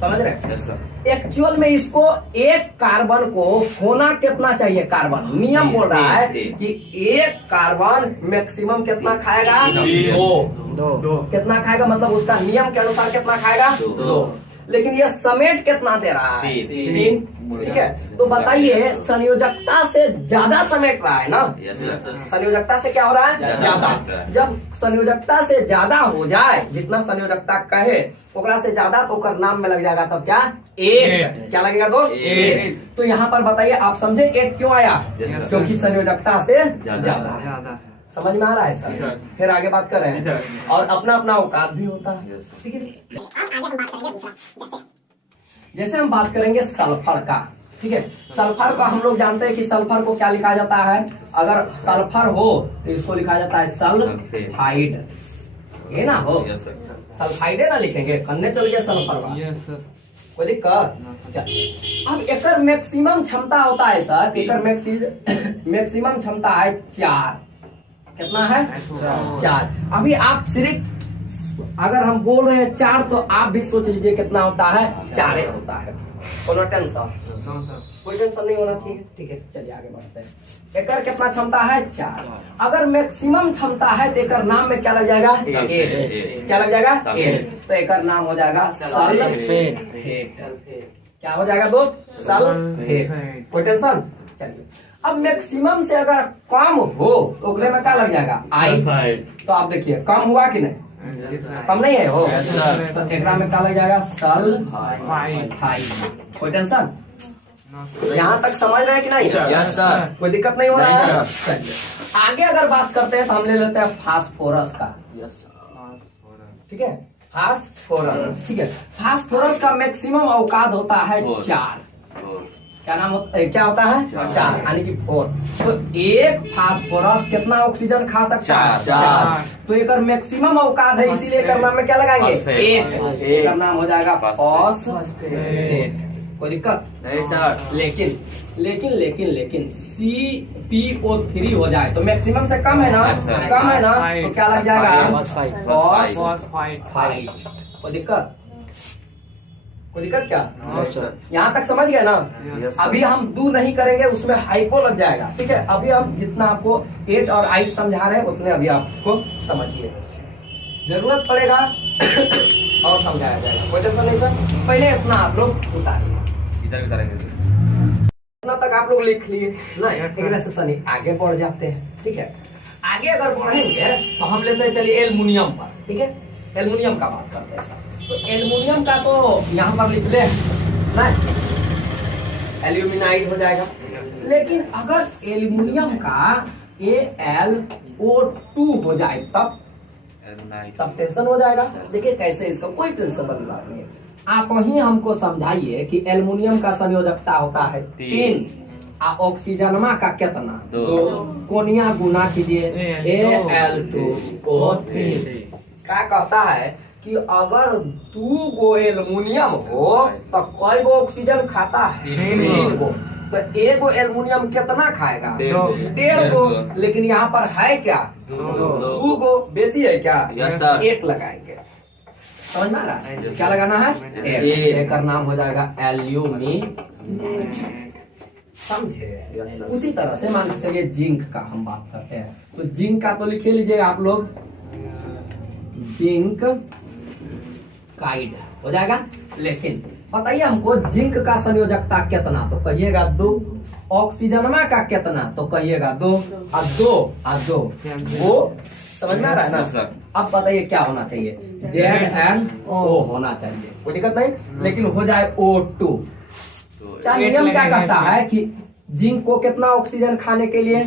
समझ रहे? Yes, sir. एक्चुअल में इसको एक कार्बन को होना कितना चाहिए? कार्बन नियम बोल रहा है कि एक कार्बन मैक्सिमम कितना खाएगा? 2। कितना खाएगा मतलब उसका नियम के अनुसार कितना खाएगा? 2। लेकिन ये समेट कितना दे रहा है? 3। ठीक है, तो बताइए संयोजकता से ज्यादा समेट रहा है ना? Yes, sir. संयोजकता से क्या हो रहा है? ज्यादा। जब संयोजकता से ज्यादा हो जाए, जितना संयोजकता कहे ओकरा से ज्यादा, तो ओकर नाम में लग जाएगा तब क्या? 8। क्या लगेगा दोस्त? 8। तो यहाँ पर बताइए आप समझे 8 क्यों आया? Yes, sir. क्योंकि संयोजकता से ज्यादा। ज्यादा। समझ में आ रहा है सर? फिर आगे बात कर रहे हैं, और अपना अपना औकात भी होता है, Yes. ठीक है। जैसे हम बात करेंगे सल्फर का, ठीक है। सल्फर को हम लोग जानते हैं कि सल्फर को क्या लिखा जाता है? अगर सल्फर हो तो इसको लिखा जाता है सल्फाइड, ये ना हो? Yes, sir. सल्फाइड ना लिखेंगे, अन्य चल गया सल्फर का। Yes, sir. कोई दिक्कत? अब एकर मैक्सिमम क्षमता होता है सर, एकर मैक्सिमम क्षमता है 4। कितना है? 4। अभी आप सिर्फ अगर हम बोल रहे हैं 4, तो आप भी सोच लीजिए कितना होता है? 4 होता है। कोनो टेंशन? कोई टेंशन नहीं होना चाहिए, ठीक है। चलिए आगे बढ़ते हैं। एकर कितना क्षमता है? 4। अगर मैक्सिमम क्षमता है तो एकर नाम में क्या लग जाएगा? 8। क्या लग जाएगा? 8। तो एकर नाम हो जाएगा सल्फेट। क्या हो जाएगा दोस्त? सल्फेट। कोई टेंशन? चलिए, अब मैक्सिमम से अगर कम हो तो ओकरे में क्या लग जाएगा? आई। तो आप देखिए कम हुआ कि नहीं? कम नहीं है हो, तो एकरा में क्या लग जाएगा? सल्फाइड। कोई टेंशन? यहाँ तक समझ रहे हैं कि नहीं? Yes, sir. कोई दिक्कत नहीं हो रहा है? नहीं, चलिए आगे अगर बात करते हैं तो हम ले लेते हैं फास्फोरस का, ठीक है। फास्फोरस, ठीक है। फास्फोरस का मैक्सिमम औकात होता है 4। क्या नाम क्या होता है? 4, यानी कि 4। तो एक फास्फोरस कितना ऑक्सीजन खा सकता है? 4। तो एक मैक्सिमम औकात है, इसीलिए एकर नाम में क्या लगाएंगे? 8। एकर नाम हो जाएगा फॉस्फेट। कोई दिक्कत नहीं सर। लेकिन CpO3 हो जाए तो मैक्सिमम से कम है ना? Yes, sir. कम है ना? तो क्या लग जाएगा? Phosphide. फॉस्फाइड। कोई दिक्कत? कोई दिक्कत क्या? Yes, sir. यहाँ तक समझ गए ना? Yes, sir. अभी हम दो नहीं करेंगे, उसमें हाइपो लग जाएगा। ठीक है, अभी हम जितना आपको 8 और 8 समझा रहे हैं उतने अभी आप उसको समझिए, जरूरत पड़ेगा और समझाया जाएगा, कोई टेंशन नहीं सर। पहले इतना आप लोग उतारिए, इधर भी करेंगे। इतना तक आप लोग लिख लिए ना। एक से तनी आगे बढ़ जाते हैं। ठीक है, आगे अगर बढ़ेंगे तो हम लेते हैं, चलिए एल्युमिनियम पर। ठीक है, एल्युमिनियम का बात करते हैं। तो एल्युमिनियम का तो यहाँ पर लिख ले ना, एल्यूमिनाइड हो जाएगा। लेकिन अगर एल्युमिनियम का AlO2 हो जाए तब टेंशन हो जाएगा। देखिए कैसे, इसका कोई टेंशन वाली बात नहीं है। आप ही हमको समझाइए कि एल्युमिनियम का संयोजकता होता है 3 ऑक्सीजनमा का कितना? 2। कोनिया गुना कीजिए Al2O3। क्या कहता है कि अगर 2 गो एल्युमिनियम हो तो कई गो ऑक्सीजन खाता है? 3 गो। तो 1 गो एल्युमिनियम कितना खाएगा? 1.5 गो। लेकिन यहाँ पर है क्या? 2 गो। बेसी है क्या? Yes, sir. 1 लगाएंगे। समझ में आ रहा है? Yes, क्या sir. लगाना है? एक। एक का नाम हो जाएगा एल्यूमिनेट। समझे? Yes, sir. उसी तरह से मान के चलिए जिंक का हम बात करते हैं, तो जिंक का तो लिखे लीजिएगा आप लोग, जिंक काइड हो जाएगा। लेकिन बताइए हमको जिंक का संयोजकता कितना? तो कहिएगा 2। ऑक्सीजनमा का कितना? तो कहिएगा 2 और 2 वो। समझ में आ रहा है ना? Yes, sir. अब बताइए क्या होना चाहिए? ZnO होना चाहिए, कोई दिक्कत नहीं। लेकिन हो जाए O2। क्या नियम क्या कहता है कि जिंक को कितना ऑक्सीजन खाने के लिए?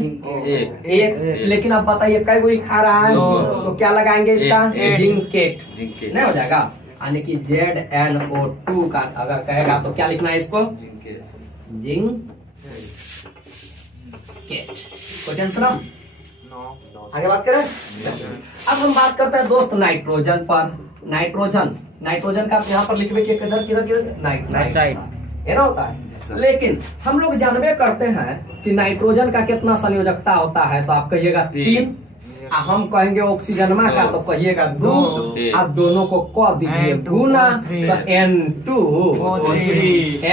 1। लेकिन अब बताइए कई कोई खा रहा है? तो क्या लगाएंगे इसका? जिंकेट। नहीं हो जाएगा? यानी कि ZnO2 का अगर कहेगा तो क्या लिखना है इसको? जिंकेट। कोई टेंशन? आगे बात करें। अब हम बात करते हैं दोस्त नाइट्रोजन पर। नाइट्रोजन का यहाँ पर लिखने के किधर नाइट्राइड है ना, होता है। लेकिन हम लोग जानबे करते हैं कि नाइट्रोजन का कितना संयोजकता होता है? तो आप कहिएगा 3। हम कहेंगे ऑक्सीजनमा का तो कहिएगा 2। आप दोनों को कह दीजिए गुना, तो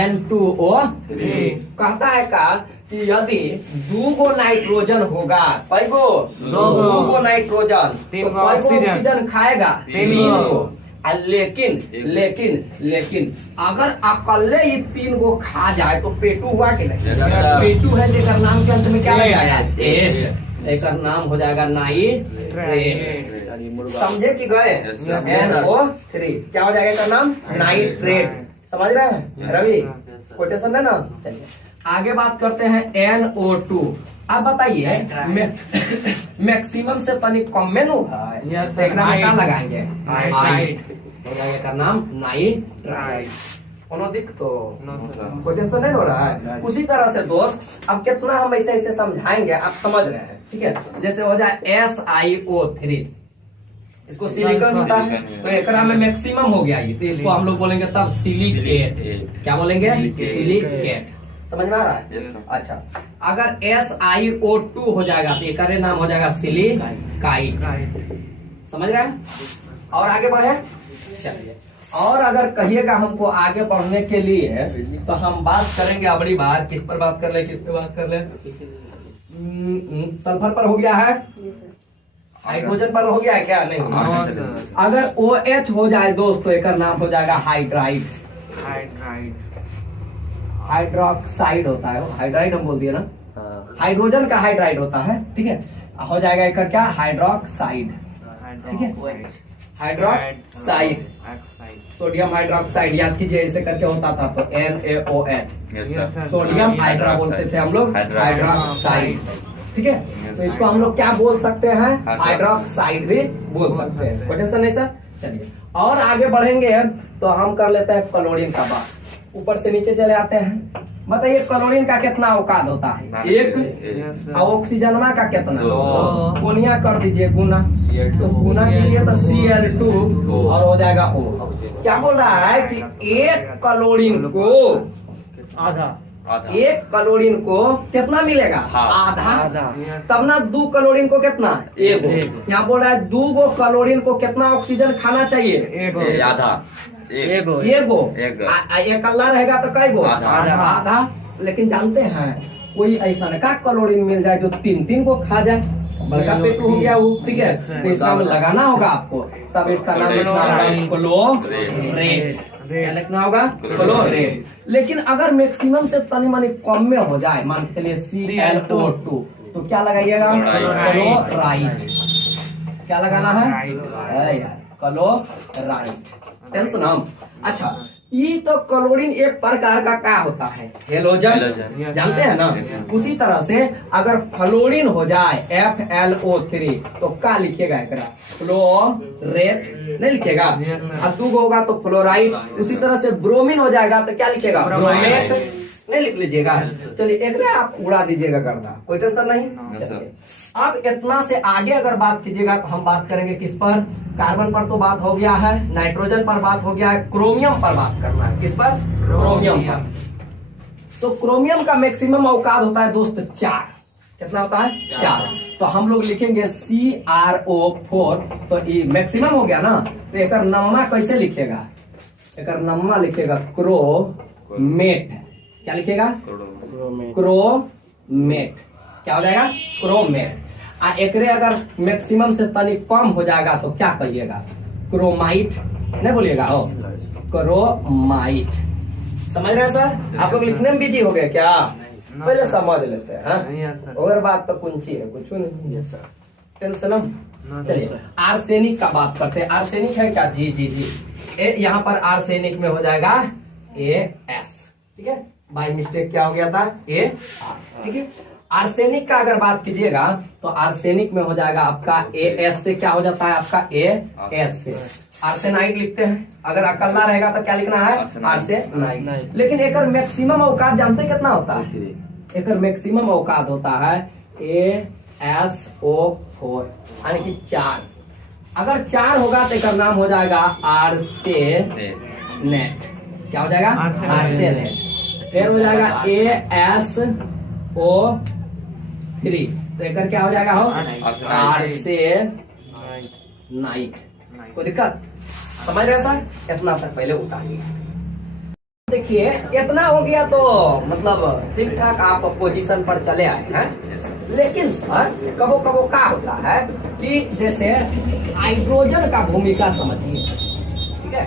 N2O3 कहता है का कि यदि 2 गो नाइट्रोजन होगा, कई गो? 2 गो नाइट्रोजन, तो कई गो ऑक्सीजन खाएगा? 3 गो। लेकिन अगर अकेले ही 3 गो खा जाए तो पेटू हुआ कि नहीं? Yes, sir. पेटू है जेकर नाम के अंत में क्या लग जाएगा? एक नाम हो जाएगा नाइट्रेट। समझे कि गए? Yes, sir. NO3 क्या हो जाएगा इसका नाम? नाइट्रेट। समझ रहे हैं रवि? कोटेशन है ना? चलिए आगे बात करते हैं NO2। अब बताइए मैक्सिमम से तनिक कम में नु है, क्या लगाएंगे? हो जाएगा इसका नाम नाइट्राइट। कोनो दिक्कत तो कोई टेंशन नहीं हो रहा है। उसी तरह से दोस्त अब कितना हम ऐसे समझाएंगे, आप समझ रहे हैं। ठीक है, जैसे हो जाए SiO3, इसको सिलिकॉन होता है तो एकरा में मैक्सिमम हो गया ये, तो इसको हम लोग बोलेंगे तब सिलिकेट। क्या बोलेंगे? सिलिकेट। समझ में आ रहा है? Yes, sir. अच्छा, अगर SiO2 हो जाएगा तो एक नाम हो जाएगा सिलिकाइट। समझ रहे हैं? और आगे बढ़े चलिए। और अगर कहिएगा हमको आगे बढ़ने के लिए तो हम बात करेंगे अगली बार। किस पर बात कर ले? सल्फर पर हो गया है, हाइड्रोजन पर हो गया है क्या? नहीं। अगर OH हो जाए दोस्त तो एक नाम हो जाएगा हाइड्राइड। हाइड्रोक्साइड होता है, हाइड्राइड हम बोल दिए ना। हाइड्रोजन का हाइड्राइड होता है। ठीक है, हो जाएगा एक क्या? हाइड्रोक्साइड। ठीक है, हाइड्रोक्साइड, सोडियम हाइड्रोक्साइड याद कीजिए, ऐसे करके होता था तो NaOH। सोडियम हाइड्रा बोलते थे हम लोग, हाइड्रोक्साइड। ठीक है, तो इसको हम लोग क्या बोल सकते हैं? हाइड्रोक्साइड भी बोल सकते हैं। कोई टेंशन नहीं सर। चलिए और आगे बढ़ेंगे तो हम कर लेते हैं क्लोरीन का बात। ऊपर से नीचे चले आते हैं। बताइए क्लोरीन का कितना औकात होता है? 1। और ऑक्सीजनमा का कितना? कोनिया कर दीजिए गुना, तो गुना कीजिए तो Cl2 और हो जाएगा O। क्या बोल रहा है कि 1 क्लोरीन को आधा। एक क्लोरीन को कितना मिलेगा? आधा। तब ना 2 क्लोरीन को कितना? एगो। यहाँ बोल रहा है 2 गो क्लोरीन को कितना ऑक्सीजन खाना चाहिए? आधा। एगो। एक एक अल्लाह रहेगा तो कई गो? आधा। लेकिन जानते हैं कोई ऐसा का क्लोरीन मिल जाए जो 3 को खा जाए, बड़का पेटू हो गया वो, ठीक है? तो इसका नाम लगाना होगा आपको, तब इसका नाम लिखना होगा क्लोरेट। क्या लिखना होगा? क्लोरेट। लेकिन अगर मैक्सिमम से तनी मनी कम में हो जाए, मान के चलिए ClO2, तो क्या लगाइएगा? क्लोराइट। क्या लगाना है? क्लोराइट। टेंशन हम। अच्छा, ये तो क्लोरीन एक प्रकार का क्या होता है? हेलोजन। जानते हैं ना? उसी तरह से अगर फ्लोरीन हो जाए FlO3 तो क्या लिखिएगा? क्लोरेट नहीं लिखेगा। अब 2 होगा तो फ्लोराइड। उसी तरह से ब्रोमीन हो जाएगा तो क्या लिखेगा? ब्रोमेट नहीं लिख लीजिएगा। चलिए एक आप उड़ा दीजिएगा करना, कोई टेंशन नहीं। चलिए अब इतना से आगे अगर बात कीजिएगा तो हम बात करेंगे किस पर? कार्बन पर तो बात हो गया है, नाइट्रोजन पर बात हो गया है, क्रोमियम पर बात करना है। किस पर? क्रोमियम पर। तो क्रोमियम का मैक्सिमम औकात होता है दोस्त 4। कितना होता है? 4। तो हम लोग लिखेंगे CrO4, तो ये मैक्सिमम हो गया ना। तो एक नम्मा कैसे लिखेगा? एक नम्मा लिखेगा क्रोमेट। क्या लिखेगा? क्रोमेट। क्या हो जाएगा? क्रोमेट। एकरे अगर मैक्सिमम से तनी कम हो जाएगा तो क्या कहिएगा? क्रोमाइट नहीं बोलिएगा, हो क्रोमाइट। समझ रहे हैं सर? आप लोग लिखने में बिजी हो गए क्या? पहले समझ लेते हैं, और बात तो कुंची है, कुछ नहीं है सर, टेंशन। चलिए आर्सेनिक का बात करते हैं। आर्सेनिक है क्या? जी। यहाँ पर आर्सेनिक में हो जाएगा AS, ठीक है? बाय मिस्टेक क्या हो गया था? AR, ठीक है? आर्सेनिक का अगर बात कीजिएगा तो आर्सेनिक में हो जाएगा आपका AS से क्या हो जाता है? आपका AS से आर्सेनाइड लिखते हैं। अगर अकेला रहेगा तो क्या लिखना है? आर्सेनाइड। लेकिन एक मैक्सिमम औकात जानते कितना होता है? एक मैक्सिमम औकात होता है ASO4, यानी कि 4। अगर 4 होगा तो एक नाम हो जाएगा आर्सेनेट। क्या हो जाएगा? आर्सेनेट। फिर हो जाएगा ASO3, तो एक क्या हो जाएगा? हो आर्सेनाइट। कोई दिक्कत? समझ रहे सर? इतना सर पहले उतारिए। देखिए इतना हो गया तो मतलब ठीक ठाक आप पोजीशन पर चले आए हैं। लेकिन सर कबो कबो क्या होता है कि जैसे हाइड्रोजन का भूमिका समझिए, ठीक है?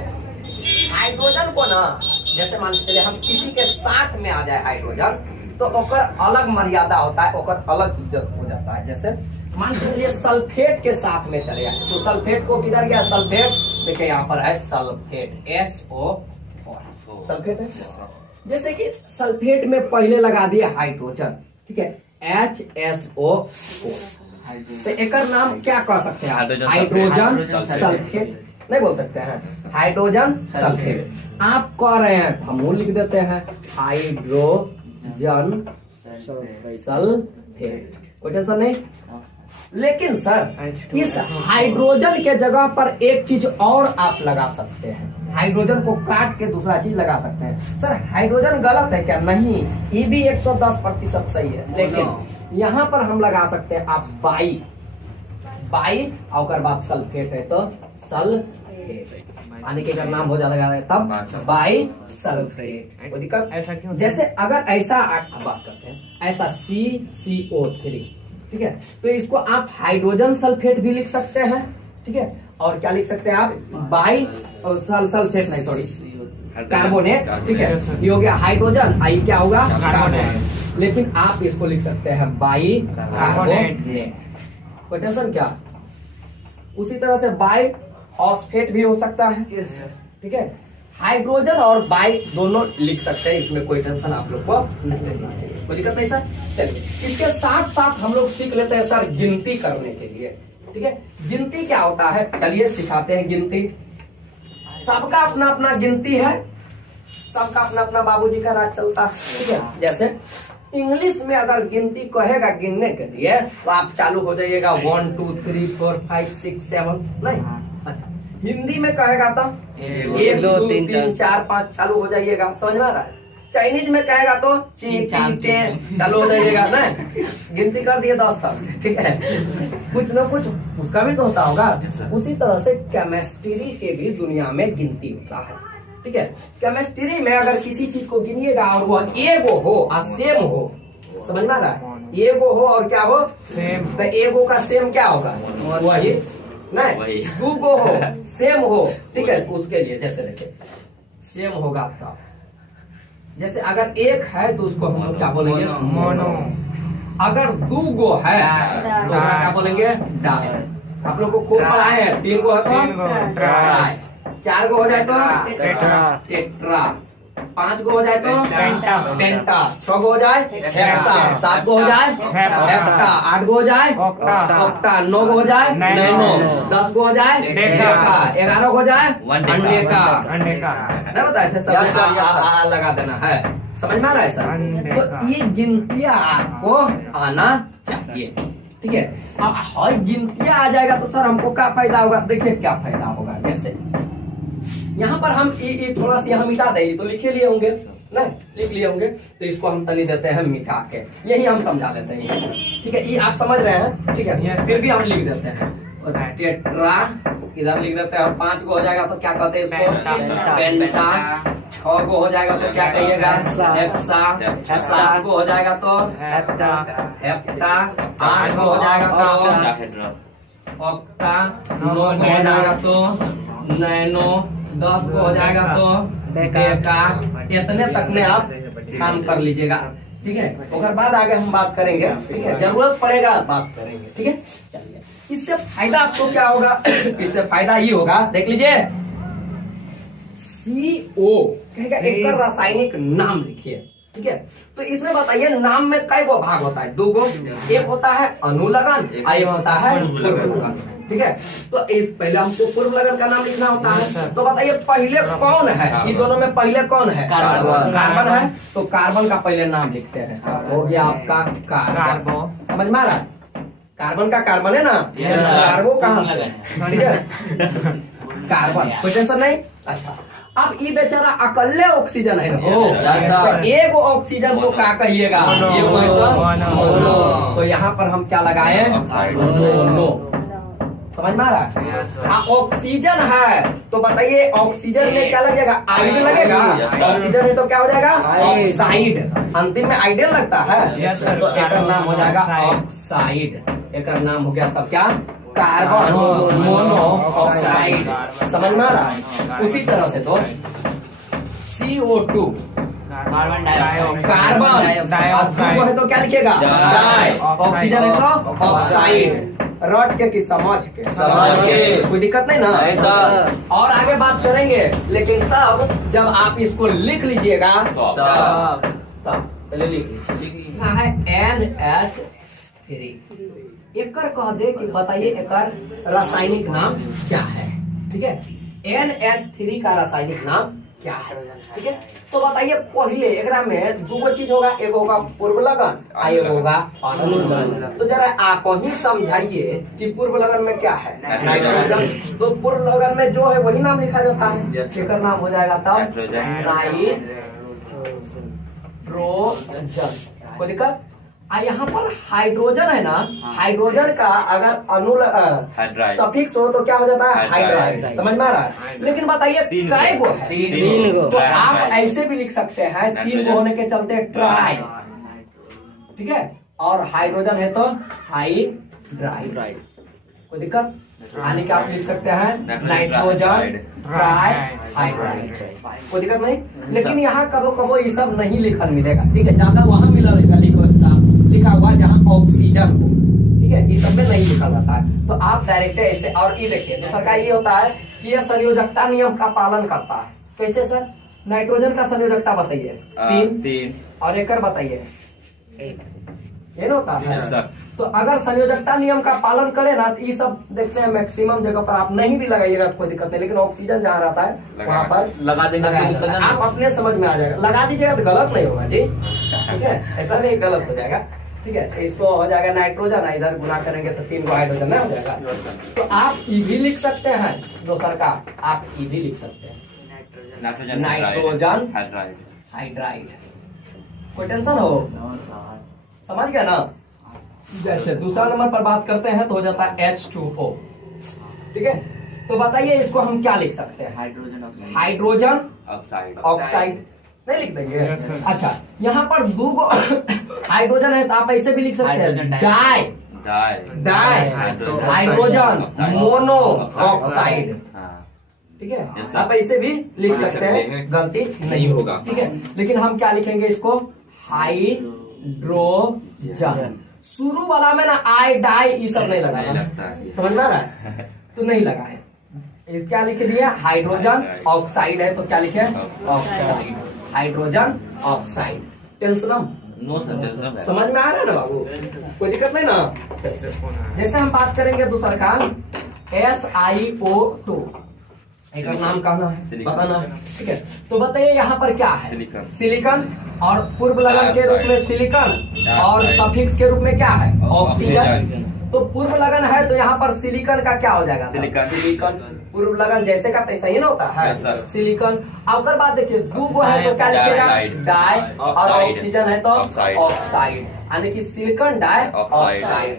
हाइड्रोजन को ना, जैसे मान के चलिए हम किसी के साथ में आ जाए हाइड्रोजन, तो ओकर अलग मर्यादा होता है, ओकर अलग इज्जत हो जाता है। जैसे मान के चलिए सल्फेट के साथ में चले आए, तो सल्फेट को किधर गया? सल्फेट देखिए यहाँ पर है सल्फेट, SO4 सल्फेट है। जैसे कि सल्फेट में पहले लगा दिया हाइड्रोजन, ठीक है? HSO4, तो एक नाम क्या कह सकते हैं? हाइड्रोजन सल्फेट नहीं बोल सकते हैं, हाइड्रोजन सल्फेट। आप कह रहे हैं, हम लिख देते हैं हाइड्रोजन सल्फेट, कोई टेंशन नहीं। लेकिन सर इस हाइड्रोजन के जगह पर एक चीज और आप लगा सकते हैं, हाइड्रोजन को काट के दूसरा चीज लगा सकते हैं। सर हाइड्रोजन गलत है क्या? नहीं, ये भी 110% सही है। लेकिन यहाँ पर हम लगा सकते हैं आप बाई और बाद सल्फेट है तो सल्फेट, पानी के अगर नाम हो जाएगा तब बाई सल्फेट। कोई दिक्कत? जैसे अगर ऐसा बात करते हैं, ऐसा CCO3, ठीक है? तो इसको आप हाइड्रोजन सल्फेट भी लिख सकते हैं, ठीक है? और क्या लिख सकते हैं आप? बाई सल्फेट नहीं, सॉरी, कार्बोनेट, ठीक है? ये हो गया हाइड्रोजन, आई क्या होगा? कार्बोनेट। लेकिन आप इसको लिख सकते हैं बाई कार्बोनेट। कोई टेंशन क्या? उसी तरह से बाई फॉस्फेट भी हो सकता है, ठीक है? हाइड्रोजन और बाई दोनों लिख सकते हैं, इसमें कोई टेंशन आप लोग को नहीं लेना चाहिए, कोई दिक्कत नहीं सर। चलिए इसके साथ साथ हम लोग सीख लेते हैं सर गिनती करने के लिए, ठीक है? गिनती क्या होता है? चलिए सिखाते हैं गिनती। सबका अपना अपना गिनती है, सबका अपना अपना बाबूजी का राज चलता है, ठीक है? जैसे इंग्लिश में अगर गिनती कहेगा गिनने के लिए तो आप चालू हो जाइएगा 1 2 3 4 5 6 7, नहीं? अच्छा, हिंदी में कहेगा तो 1 2 3 4 5 चालू हो जाइएगा। समझ में आ रहा है? चाइनीज में कहेगा तो ची चालू हो जाइएगा ना, गिनती कर दिए 10 तक, ठीक है। कुछ ना कुछ उसका भी तो होता होगा। उसी तरह से केमिस्ट्री के भी दुनिया में गिनती होता है, ठीक है। केमिस्ट्री में अगर किसी चीज को गिनिएगा और वो एगो हो और सेम हो, समझ में आ रहा है, एगो हो और क्या हो सेम, तो एगो का सेम क्या होगा वही, नहीं दू गो हो सेम हो, ठीक है। उसके लिए जैसे देखिए सेम होगा आपका, जैसे अगर एक है तो उसको हम लोग क्या बोलेंगे मोनो, अगर दू गो है तो क्या बोलेंगे डाई। आप लोग को खूब पढ़ाए हैं, 3 गो है तो ट्राई, 4 गो हो जाए तो टेट्रा, 5 गो हो जाए तो पेंटा, 6 गो हो जाए हेक्सा, 7 गो हो जाए हेप्टा, 8 गो हो जाए ऑक्टा, 9 गो हो जाए नैनो, 10 गो हो जाए डेका, 11 गो हो जाए अंडेका, नहीं बताए थे सब, लगा देना है, समझ में आ रहा है सर। तो ये गिनतियां आपको आना चाहिए, ठीक है। अब गिनतियां आ जाएगा तो सर हमको क्या फायदा होगा, देखिए क्या फायदा होगा। जैसे यहाँ पर हम थोड़ा सा यहाँ मिटा देंगे तो लिखे लिए होंगे ना, लिख लिए होंगे, तो इसको हम तली देते हैं मिटा के, यही हम समझा लेते हैं, ठीक है। ये आप समझ रहे हैं, ठीक है। फिर भी हम लिख देते हैं टेट्रा, इधर लिख देते हैं। 5 गो हो जाएगा तो क्या कहते हैं इसको पेंटा, 6 गो हो जाएगा तो क्या कहिएगा हेक्सा, 7 गो हो जाएगा तो हेप्टा, 8 गो हो जाएगा तो ऑक्टा, 9 गो हो जाएगा तो नैनो, 10 को हो जाएगा तो डेका, इतने तक में आप काम कर लीजिएगा, ठीक है। उसके बाद आगे हम बात करेंगे, ठीक है, जरूरत पड़ेगा बात करेंगे, ठीक है। चलिए, इससे फायदा आपको क्या होगा, इससे फायदा ये होगा, देख लीजिए CO कहेगा एक रासायनिक नाम लिखिए, ठीक है। तो इसमें बताइए नाम में कई गो भाग होता है, 2 गो, एक होता है अनुलगन, एक होता है पूर्व लगन, ठीक है। तो इस पहले हमको पूर्व लगन का नाम लिखना होता है, तो बताइए पहले कौन है, इन दोनों में पहले कौन है, कार्बन है, तो कार्बन का पहले नाम लिखते हैं, हो गया आपका कार्बन, समझ में आ रहा है, कार्बन का कार्बन है ना, कार्बो कहाँ से, ठीक है, कार्बन, कोई टेंशन नहीं। अच्छा, अब ये बेचारा अकेले ऑक्सीजन है, तो एक ऑक्सीजन को क्या कहिएगा, तो यहाँ पर हम क्या लगाए नो, समझ में आ रहा है। हाँ, ऑक्सीजन है तो बताइए ऑक्सीजन में क्या लगेगा, आइड लगेगा, ऑक्सीजन है तो क्या हो जाएगा ऑक्साइड, अंतिम में आइडल लगता है, तो एक नाम हो जाएगा ऑक्साइड, एक नाम हो गया तब क्या कार्बन मोनोऑक्साइड, समझ में आ रहा है। उसी तरह से तो CO2 कार्बन डाइऑक्साइड है तो क्या लिखेगा डाई, ऑक्सीजन है तो ऑक्साइड, रट के कि समझ के कोई दिक्कत नहीं ना ऐसा। और आगे बात करेंगे, लेकिन तब जब आप इसको लिख लीजिएगा तब पहले लिख है NH3, एकर कह दे कि बताइए एकर रासायनिक नाम क्या है, ठीक है। NH3 का रासायनिक नाम क्या है, ठीक है। तो बताइए पहले एकरा में 2 गो चीज होगा, एक होगा पूर्व लगन, एक होगा अनुलगन। तो जरा आप ही समझाइए कि पूर्व लगन में क्या है, नाइट्रोजन, तो पूर्व लगन में जो है वही नाम लिखा जाता है, एकर नाम हो जाएगा तब नाइट्रोजन, कोई दिक्कत। यहाँ पर हाइड्रोजन है ना, हाइड्रोजन का अगर सफिक्स हो तो क्या हो जाता है हाइड्राइड, समझ में आ रहा है। लेकिन बताइए कै गो है, 3 गो, तो आप ऐसे भी लिख सकते हैं, 3 गो होने के चलते ट्राई, ठीक है। और हाइड्रोजन है तो हाइड्राइड, कोई दिक्कत, यानी कि आप लिख सकते हैं नाइट्रोजन ट्राई हाइड्राइड, कोई दिक्कत नहीं। लेकिन यहाँ कबो कबो ये सब नहीं लिखल मिलेगा, ठीक है, ज्यादा वहां मिलेगा लिखा हुआ जहाँ ऑक्सीजन हो, ठीक है, ये सब में नहीं लिखा जाता है। तो आप डायरेक्ट ऐसे, और ये देखिए दूसरा का ये होता है कि यह संयोजकता नियम का पालन करता है। कैसे सर, नाइट्रोजन का संयोजकता बताइए 3, और एक बताइए 1, ये ना होता है। तो अगर संयोजकता नियम का पालन करे ना, तो ये सब देखते हैं मैक्सिमम जगह पर आप नहीं भी लगाइएगा कोई दिक्कत नहीं, लेकिन ऑक्सीजन जहाँ रहता है वहाँ पर लगा देंगे, आप अपने समझ में आ जाएगा, लगा दीजिएगा तो गलत नहीं होगा जी, ठीक है, ऐसा नहीं गलत हो जाएगा, ठीक है। इसको हो जाएगा नाइट्रोजन, इधर गुना करेंगे तो 3 गो हाइड्रोजन नहीं हो जाएगा। तो आप ई भी लिख सकते हैं, दोसर का आप ई भी लिख सकते हैं, नाइट्रोजन हाइड्राइड। कोई टेंशन हो? No sir. समझ गया ना? जैसे दूसरा नंबर पर बात करते हैं तो हो जाता है H2O। ठीक है, तो बताइए इसको हम क्या लिख सकते हैं? Hydrogen oxide. Hydrogen oxide. Oxide नहीं लिख देंगे? Yes, sir. अच्छा, यहाँ पर दो हाइड्रोजन है तो आप ऐसे भी लिख सकते हैं, hydrogen di dihydrogen monoxide. ठीक है, Yes, sir. आप ऐसे भी लिख लिख सकते हैं, हैं। गलती नहीं होगा। ठीक है, लेकिन हम क्या लिखेंगे इसको? हाइड्रोजन। शुरू वाला में ना आई डाई ये सब नहीं नहीं लगाना, लगता है। समझ में आ रहा है? तो नहीं लगाए। इस क्या लिख दिया? हाइड्रोजन ऑक्साइड है तो क्या लिखे? Oxide, hydrogen oxide. Tension no sir, tension है। समझ में आ रहा है ना बाबू? कोई दिक्कत नहीं ना? जैसे हम बात करेंगे दूसरा का SiO2, एक और नाम कहना है, सिलिकॉन। बताना है। ठीक है, तो बताइए यहाँ पर क्या है? सिलिकॉन। सिलिकॉन, और पूर्व लगन के रूप में सिलिकॉन, और डाइऑक्साइड। सफिक्स के रूप में क्या है? ऑक्सीजन। ऑक्सीजन। तो पूर्व लगन है तो यहाँ पर सिलिकॉन का क्या हो जाएगा? सिलिकॉन। सिलिकॉन। पूर्व लगन जैसे का तैसा ही ना होता है, Yes, sir. सिलिकॉन। अब बात देखिए, दो गो है तो क्या लिखिएगा? डाइऑक्साइड। डाई, और ऑक्साइड। ऑक्सीजन है तो ऑक्साइड। ऑक्साइड, यानी कि सिलिकॉन डाई ऑक्साइड। ऑक्साइड।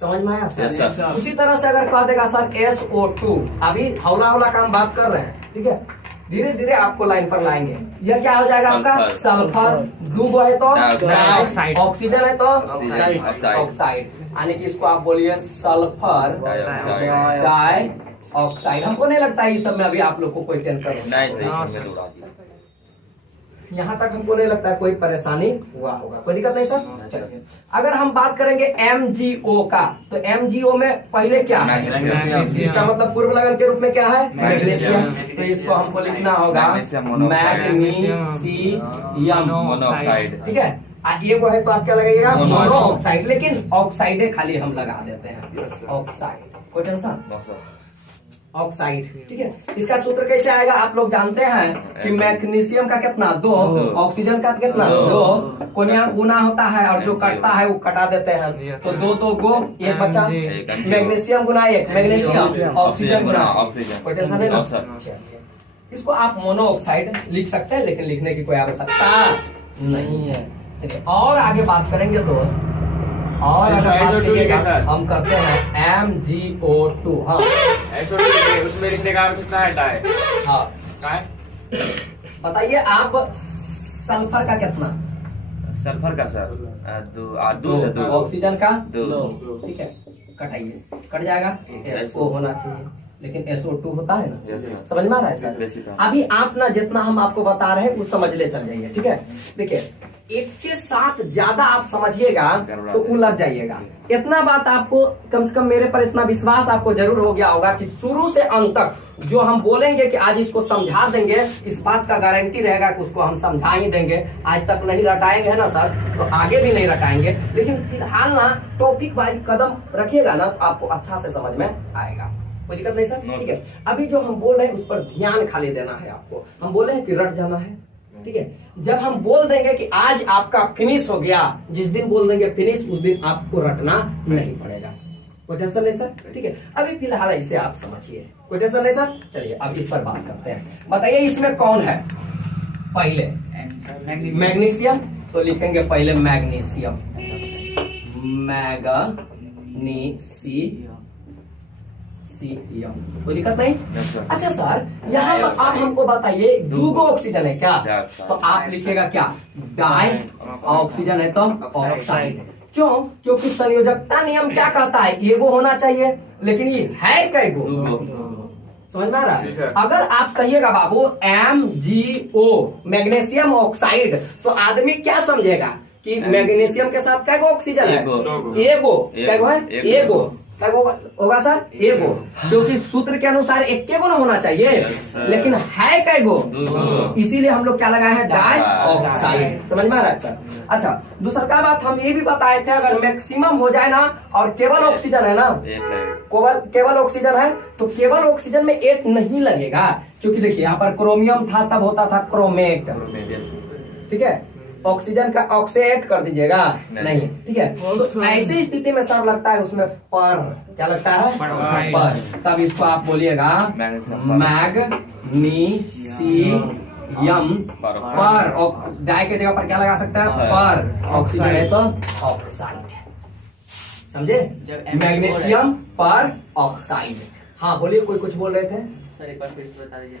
समझ में आया Yes, सर? sir. उसी तरह से अगर कह देगा सर SO2, अभी हौला हौला का हम बात कर रहे हैं, ठीक है, धीरे धीरे आपको लाइन पर लाएंगे। यह क्या हो जाएगा आपका? सल्फर। सल्फर। दो गो है तो डाइऑक्साइड। ऑक्सीजन है तो ऑक्साइड। ऑक्साइड, यानी कि इसको आप बोलिए सल्फर डाइऑक्साइड। Die oxide. हमको नहीं लगता है इस सब में अभी आप लोग को कोई टेंशन हो। नहीं सर, इसमें तो उड़ा दिया। यहाँ तक हमको नहीं लगता है कोई परेशानी हुआ होगा, कोई दिक्कत नहीं सर। चलिए, अगर हम बात करेंगे MgO का, तो MgO में पहले क्या है? मैग्नीशियम। इसका मतलब पूर्व लगन के रूप में क्या है? मैग्नीशियम। मैग्नीशियम। तो इसको हमको लिखना होगा मैग्नीशियम मोनोऑक्साइड। Magnesium monoxide. ठीक है, ये वो है तो आप क्या लगाइएगा? Mono monoxide. लेकिन ऑक्साइड खाली हम लगा देते हैं, ऑक्साइड। कोई टेंशन? No sir. ऑक्साइड। ठीक है, इसका सूत्र कैसे आएगा? आप लोग जानते हैं कि मैग्नीशियम का कितना? 2, ऑक्सीजन का कितना? 2। कोनिया गुना होता है और जो कटता है वो कटा देते हैं, तो 2 2 गो, एक बचा। मैग्नीशियम गुना 1 मैग्नीशियम, ऑक्सीजन गुना ऑक्सीजन। कोई टेंशन नहीं ना? No sir. इसको आप मोनोऑक्साइड लिख सकते हैं, लेकिन लिखने की कोई आवश्यकता नहीं है। चलिए और आगे बात करेंगे दोस्त, और अगर बात SO2 करिएगा, सर। हम करते हैं MgO2। हाँ SO2 उसमें लिखने का आवश्यकता है डाई। हाँ, क्या है? बताइए आप सल्फर का कितना? सल्फर का सर 2 से 2। ऑक्सीजन का दो। ठीक है, कटाइए, कट जाएगा। SO होना चाहिए, लेकिन SO2 होता है ना? Yes, sir. समझ में आ रहा है बेसिक सर? है। अभी आप ना जितना हम आपको बता रहे हैं वो समझ ले चल जाइए। ठीक है, देखिए एक के साथ ज्यादा आप समझिएगा तो उलझ जाइएगा। इतना बात आपको कम से कम मेरे पर इतना विश्वास आपको जरूर हो गया होगा कि शुरू से अंत तक जो हम बोलेंगे कि आज इसको समझा देंगे, इस बात का गारंटी रहेगा कि उसको हम समझा ही देंगे। आज तक नहीं रटाएंगे ना सर, तो आगे भी नहीं रटाएंगे, लेकिन फिलहाल ना टॉपिक वाइज कदम रखिएगा ना तो आपको अच्छा से समझ में आएगा। कोई दिक्कत नहीं सर? No, ठीक है, अभी जो हम बोल रहे हैं उस पर ध्यान खाली देना है आपको। हम बोले हैं कि रट जाना है, ठीक है। जब हम बोल देंगे कि आज आपका फिनिश हो गया, जिस दिन बोल देंगे फिनिश उस दिन आपको रटना नहीं पड़ेगा। कोई टेंशन नहीं सर? ठीक है, अभी फिलहाल इसे आप समझिए, कोई टेंशन नहीं सर। चलिए अब इस पर बात करते हैं। बताइए इसमें कौन है? पहले मैग्नीशियम, तो लिखेंगे पहले मैग्नीशियम, मैग्नीशियम। कोई दिक्कत नहीं? Yes, sir. अच्छा सर, यहाँ पर आप हमको बताइए दो गो ऑक्सीजन है क्या? डाइऑक्साइड। तो आप लिखिएगा क्या? डाई ऑक्सीजन है तो ऑक्साइड। क्यों? क्योंकि संयोजकता नियम क्या कहता है? एगो होना चाहिए, लेकिन ये है कई गो? समझ में आ रहा ठीक है? है। अगर आप कहिएगा बाबू MgO मैग्नीशियम ऑक्साइड, तो आदमी क्या समझेगा कि मैग्नीशियम के साथ क्या ऑक्सीजन है? एगो। एगो। क्या है? एगो। एगो। क्या होगा सर? एगो। क्योंकि सूत्र के अनुसार एक के गो ना होना चाहिए, Yes, sir. लेकिन है कै गो? दो। इसीलिए हम लोग क्या लगाए हैं? Dioxide. ऑक्साइड। समझ में आ रहा है सर? अच्छा, दूसरा क्या बात हम ये भी बताए थे, अगर मैक्सिमम हो जाए ना और केवल ऑक्सीजन है ना, एक है। केवल ऑक्सीजन है तो केवल ऑक्सीजन में 8 नहीं लगेगा, क्योंकि देखिए यहाँ पर क्रोमियम था तब होता था क्रोमेट। ठीक है, ऑक्सीजन का ऑक्सीडेट कर दीजिएगा नहीं, ठीक है। तो ऐसी स्थिति में सर लगता है उसमें पर, क्या लगता है? पर। तब इसको आप बोलिएगा मैग्नीशियम यम पर पर, डाई के जगह पर क्या लगा सकता है? पर। ऑक्सीजन है तो ऑक्साइड। समझे? मैग्नीशियम पर ऑक्साइड। हाँ बोलिए, कोई कुछ बोल रहे थे? सर एक बार फिर से बता दीजिए।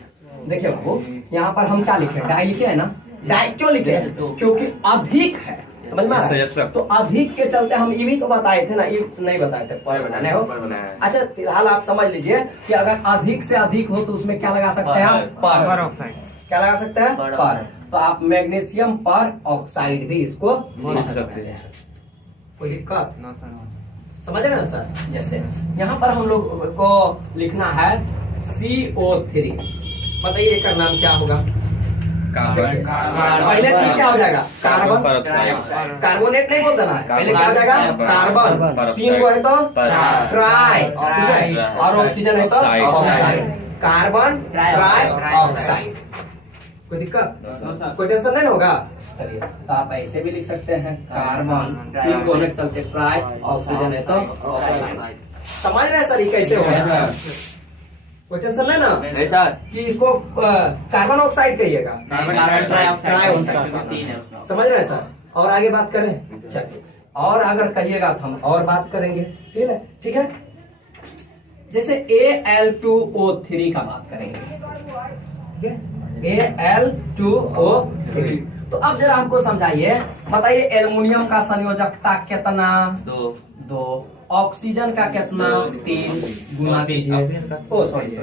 देखिए बाबू, यहाँ पर हम क्या लिखे? डाई लिखे है ना। डाई क्यों लिखे हैं? क्योंकि अधिक है। समझ में आ रहा Yes, sir. है? तो अधिक के चलते हम ये भी तो बताए थे ना, ये नहीं बताए थे, पर बनाने हो। पर बनाया है। अच्छा फिलहाल आप समझ लीजिए कि अगर अधिक से अधिक हो तो उसमें क्या लगा सकते हैं आप? पर ऑक्साइड। क्या लगा सकते हैं? पर पर। तो आप मैग्नीशियम पर ऑक्साइड भी इसको बोल सकते हैं। कोई दिक्कत? समझ रहे ना सर? जैसे यहाँ पर हम लोग को लिखना है CO3। बताइए इसका नाम क्या होगा? कार्बन पहले तो क्या हो जाएगा? Carbon peroxide. कार्बोनेट नहीं बोल देना है, पहले क्या हो जाएगा? कार्बन। तीन को है तो ट्राई, ठीक है? और ऑक्सीजन है तो ऑक्साइड। Carbon try oxide. कोई दिक्कत? कोई टेंशन नहीं होगा? चलिए, तो आप ऐसे भी लिख सकते हैं, कार्बन तीन को होने के चलते ट्राई, ऑक्सीजन है तो ऑक्साइड। समझ रहे हैं सर ये कैसे होगा? कोई टेंशन नहीं ना? नहीं सर। कि इसको कार्बन ऑक्साइड कहिएगा, ट्राइऑक्साइड तीन है उसमें। समझ रहे हैं सर? और आगे बात करें? चलिए, और अगर कहिएगा तो हम और बात करेंगे। ठीक है, ठीक है। जैसे Al2O3 का बात करेंगे, ठीक है? Al2O3। तो अब जरा हमको समझाइए, बताइए एल्युमिनियम का संयोजकता कितना? दो। ऑक्सीजन का कितना? 3 गुना कीजिए। ओ सॉरी,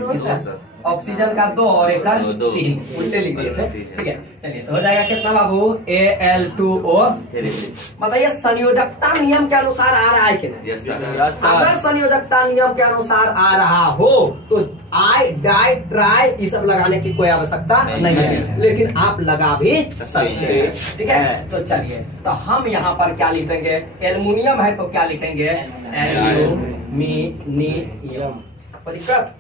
ऑक्सीजन का 2 और एक का 3, उल्टे लिख दिए थे। ठीक है, चलिए तो हो जाएगा कितना बाबू? Al2O। बताइए संयोजकता नियम के अनुसार आ रहा है कि नहीं? Yes sir. अगर संयोजकता नियम के अनुसार आ रहा हो तो आई, डाई, ट्राई ये सब लगाने की कोई आवश्यकता नहीं है, लेकिन आप लगा भी सकते हैं। ठीक है, तो चलिए, तो हम यहाँ पर क्या लिखेंगे? एल्युमिनियम है तो क्या लिखेंगे? एल्यूमिनियम। कोई दिक्कत?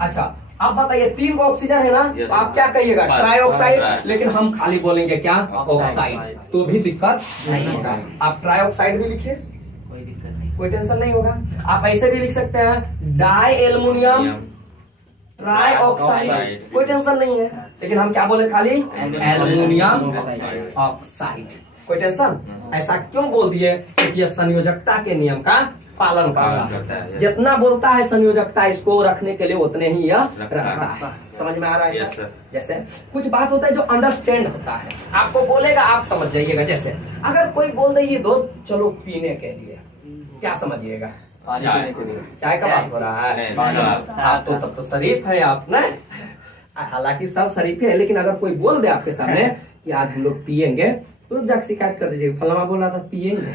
अच्छा, आप बताइए 3 को ऑक्सीजन है ना, तो आप क्या कहिएगा? Try oxide. लेकिन हम खाली बोलेंगे क्या? ऑक्साइड। तो भी दिक्कत नहीं होगा। आप ट्राई ऑक्साइड भी लिखिए, कोई दिक्कत नहीं। कोई टेंशन नहीं होगा। आप ऐसे भी लिख सकते हैं, डाई एल्युमिनियम ट्राई ऑक्साइड, कोई टेंशन नहीं है। लेकिन हम क्या बोले? खाली एल्युमिनियम ऑक्साइड। कोई टेंशन? ऐसा क्यों बोल दिए? क्योंकि यह संयोजकता के नियम का पालन करता है। जितना बोलता है संयोजकता इसको रखने के लिए उतने ही यह रखता है। समझ में आ रहा है? Yes, sir. जैसे कुछ बात होता है जो अंडरस्टैंड होता है, आपको बोलेगा आप समझ जाइएगा। जैसे अगर कोई बोल दे ये दोस्त चलो पीने के लिए, क्या समझिएगा? चाय का बात हो रहा है। आप तो तब तो शरीफ है आप ना। हालांकि सब शरीफ है, लेकिन अगर कोई बोल दे आपके सामने कि आज हम लोग पियेंगे, तो जाकर शिकायत कर दीजिए, फलाना बोल रहा था पियेंगे।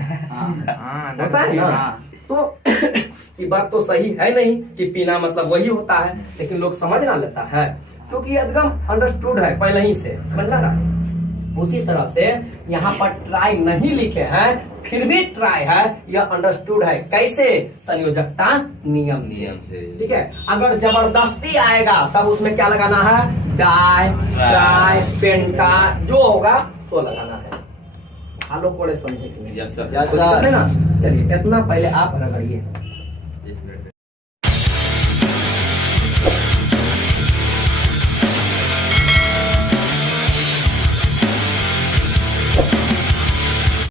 होता है ना? तो ये बात तो सही है नहीं कि पीना मतलब वही होता है, लेकिन लोग समझ ना लेता है क्योंकि ये एकदम अंडरस्टूड है पहले ही से। समझ ना रहा? उसी तरह से यहाँ पर ट्राई नहीं लिखे हैं, फिर भी ट्राई है, यह अंडरस्टूड है। कैसे? संयोजकता नियम से। ठीक है, अगर जबरदस्ती आएगा तब उसमें क्या लगाना है? डाई, ट्राई, पेंटा, जो होगा सो लगाना है। आलो कोड़े समझे कि नहीं? Yes sir. है ना? चलिए इतना पहले आप रगड़िए।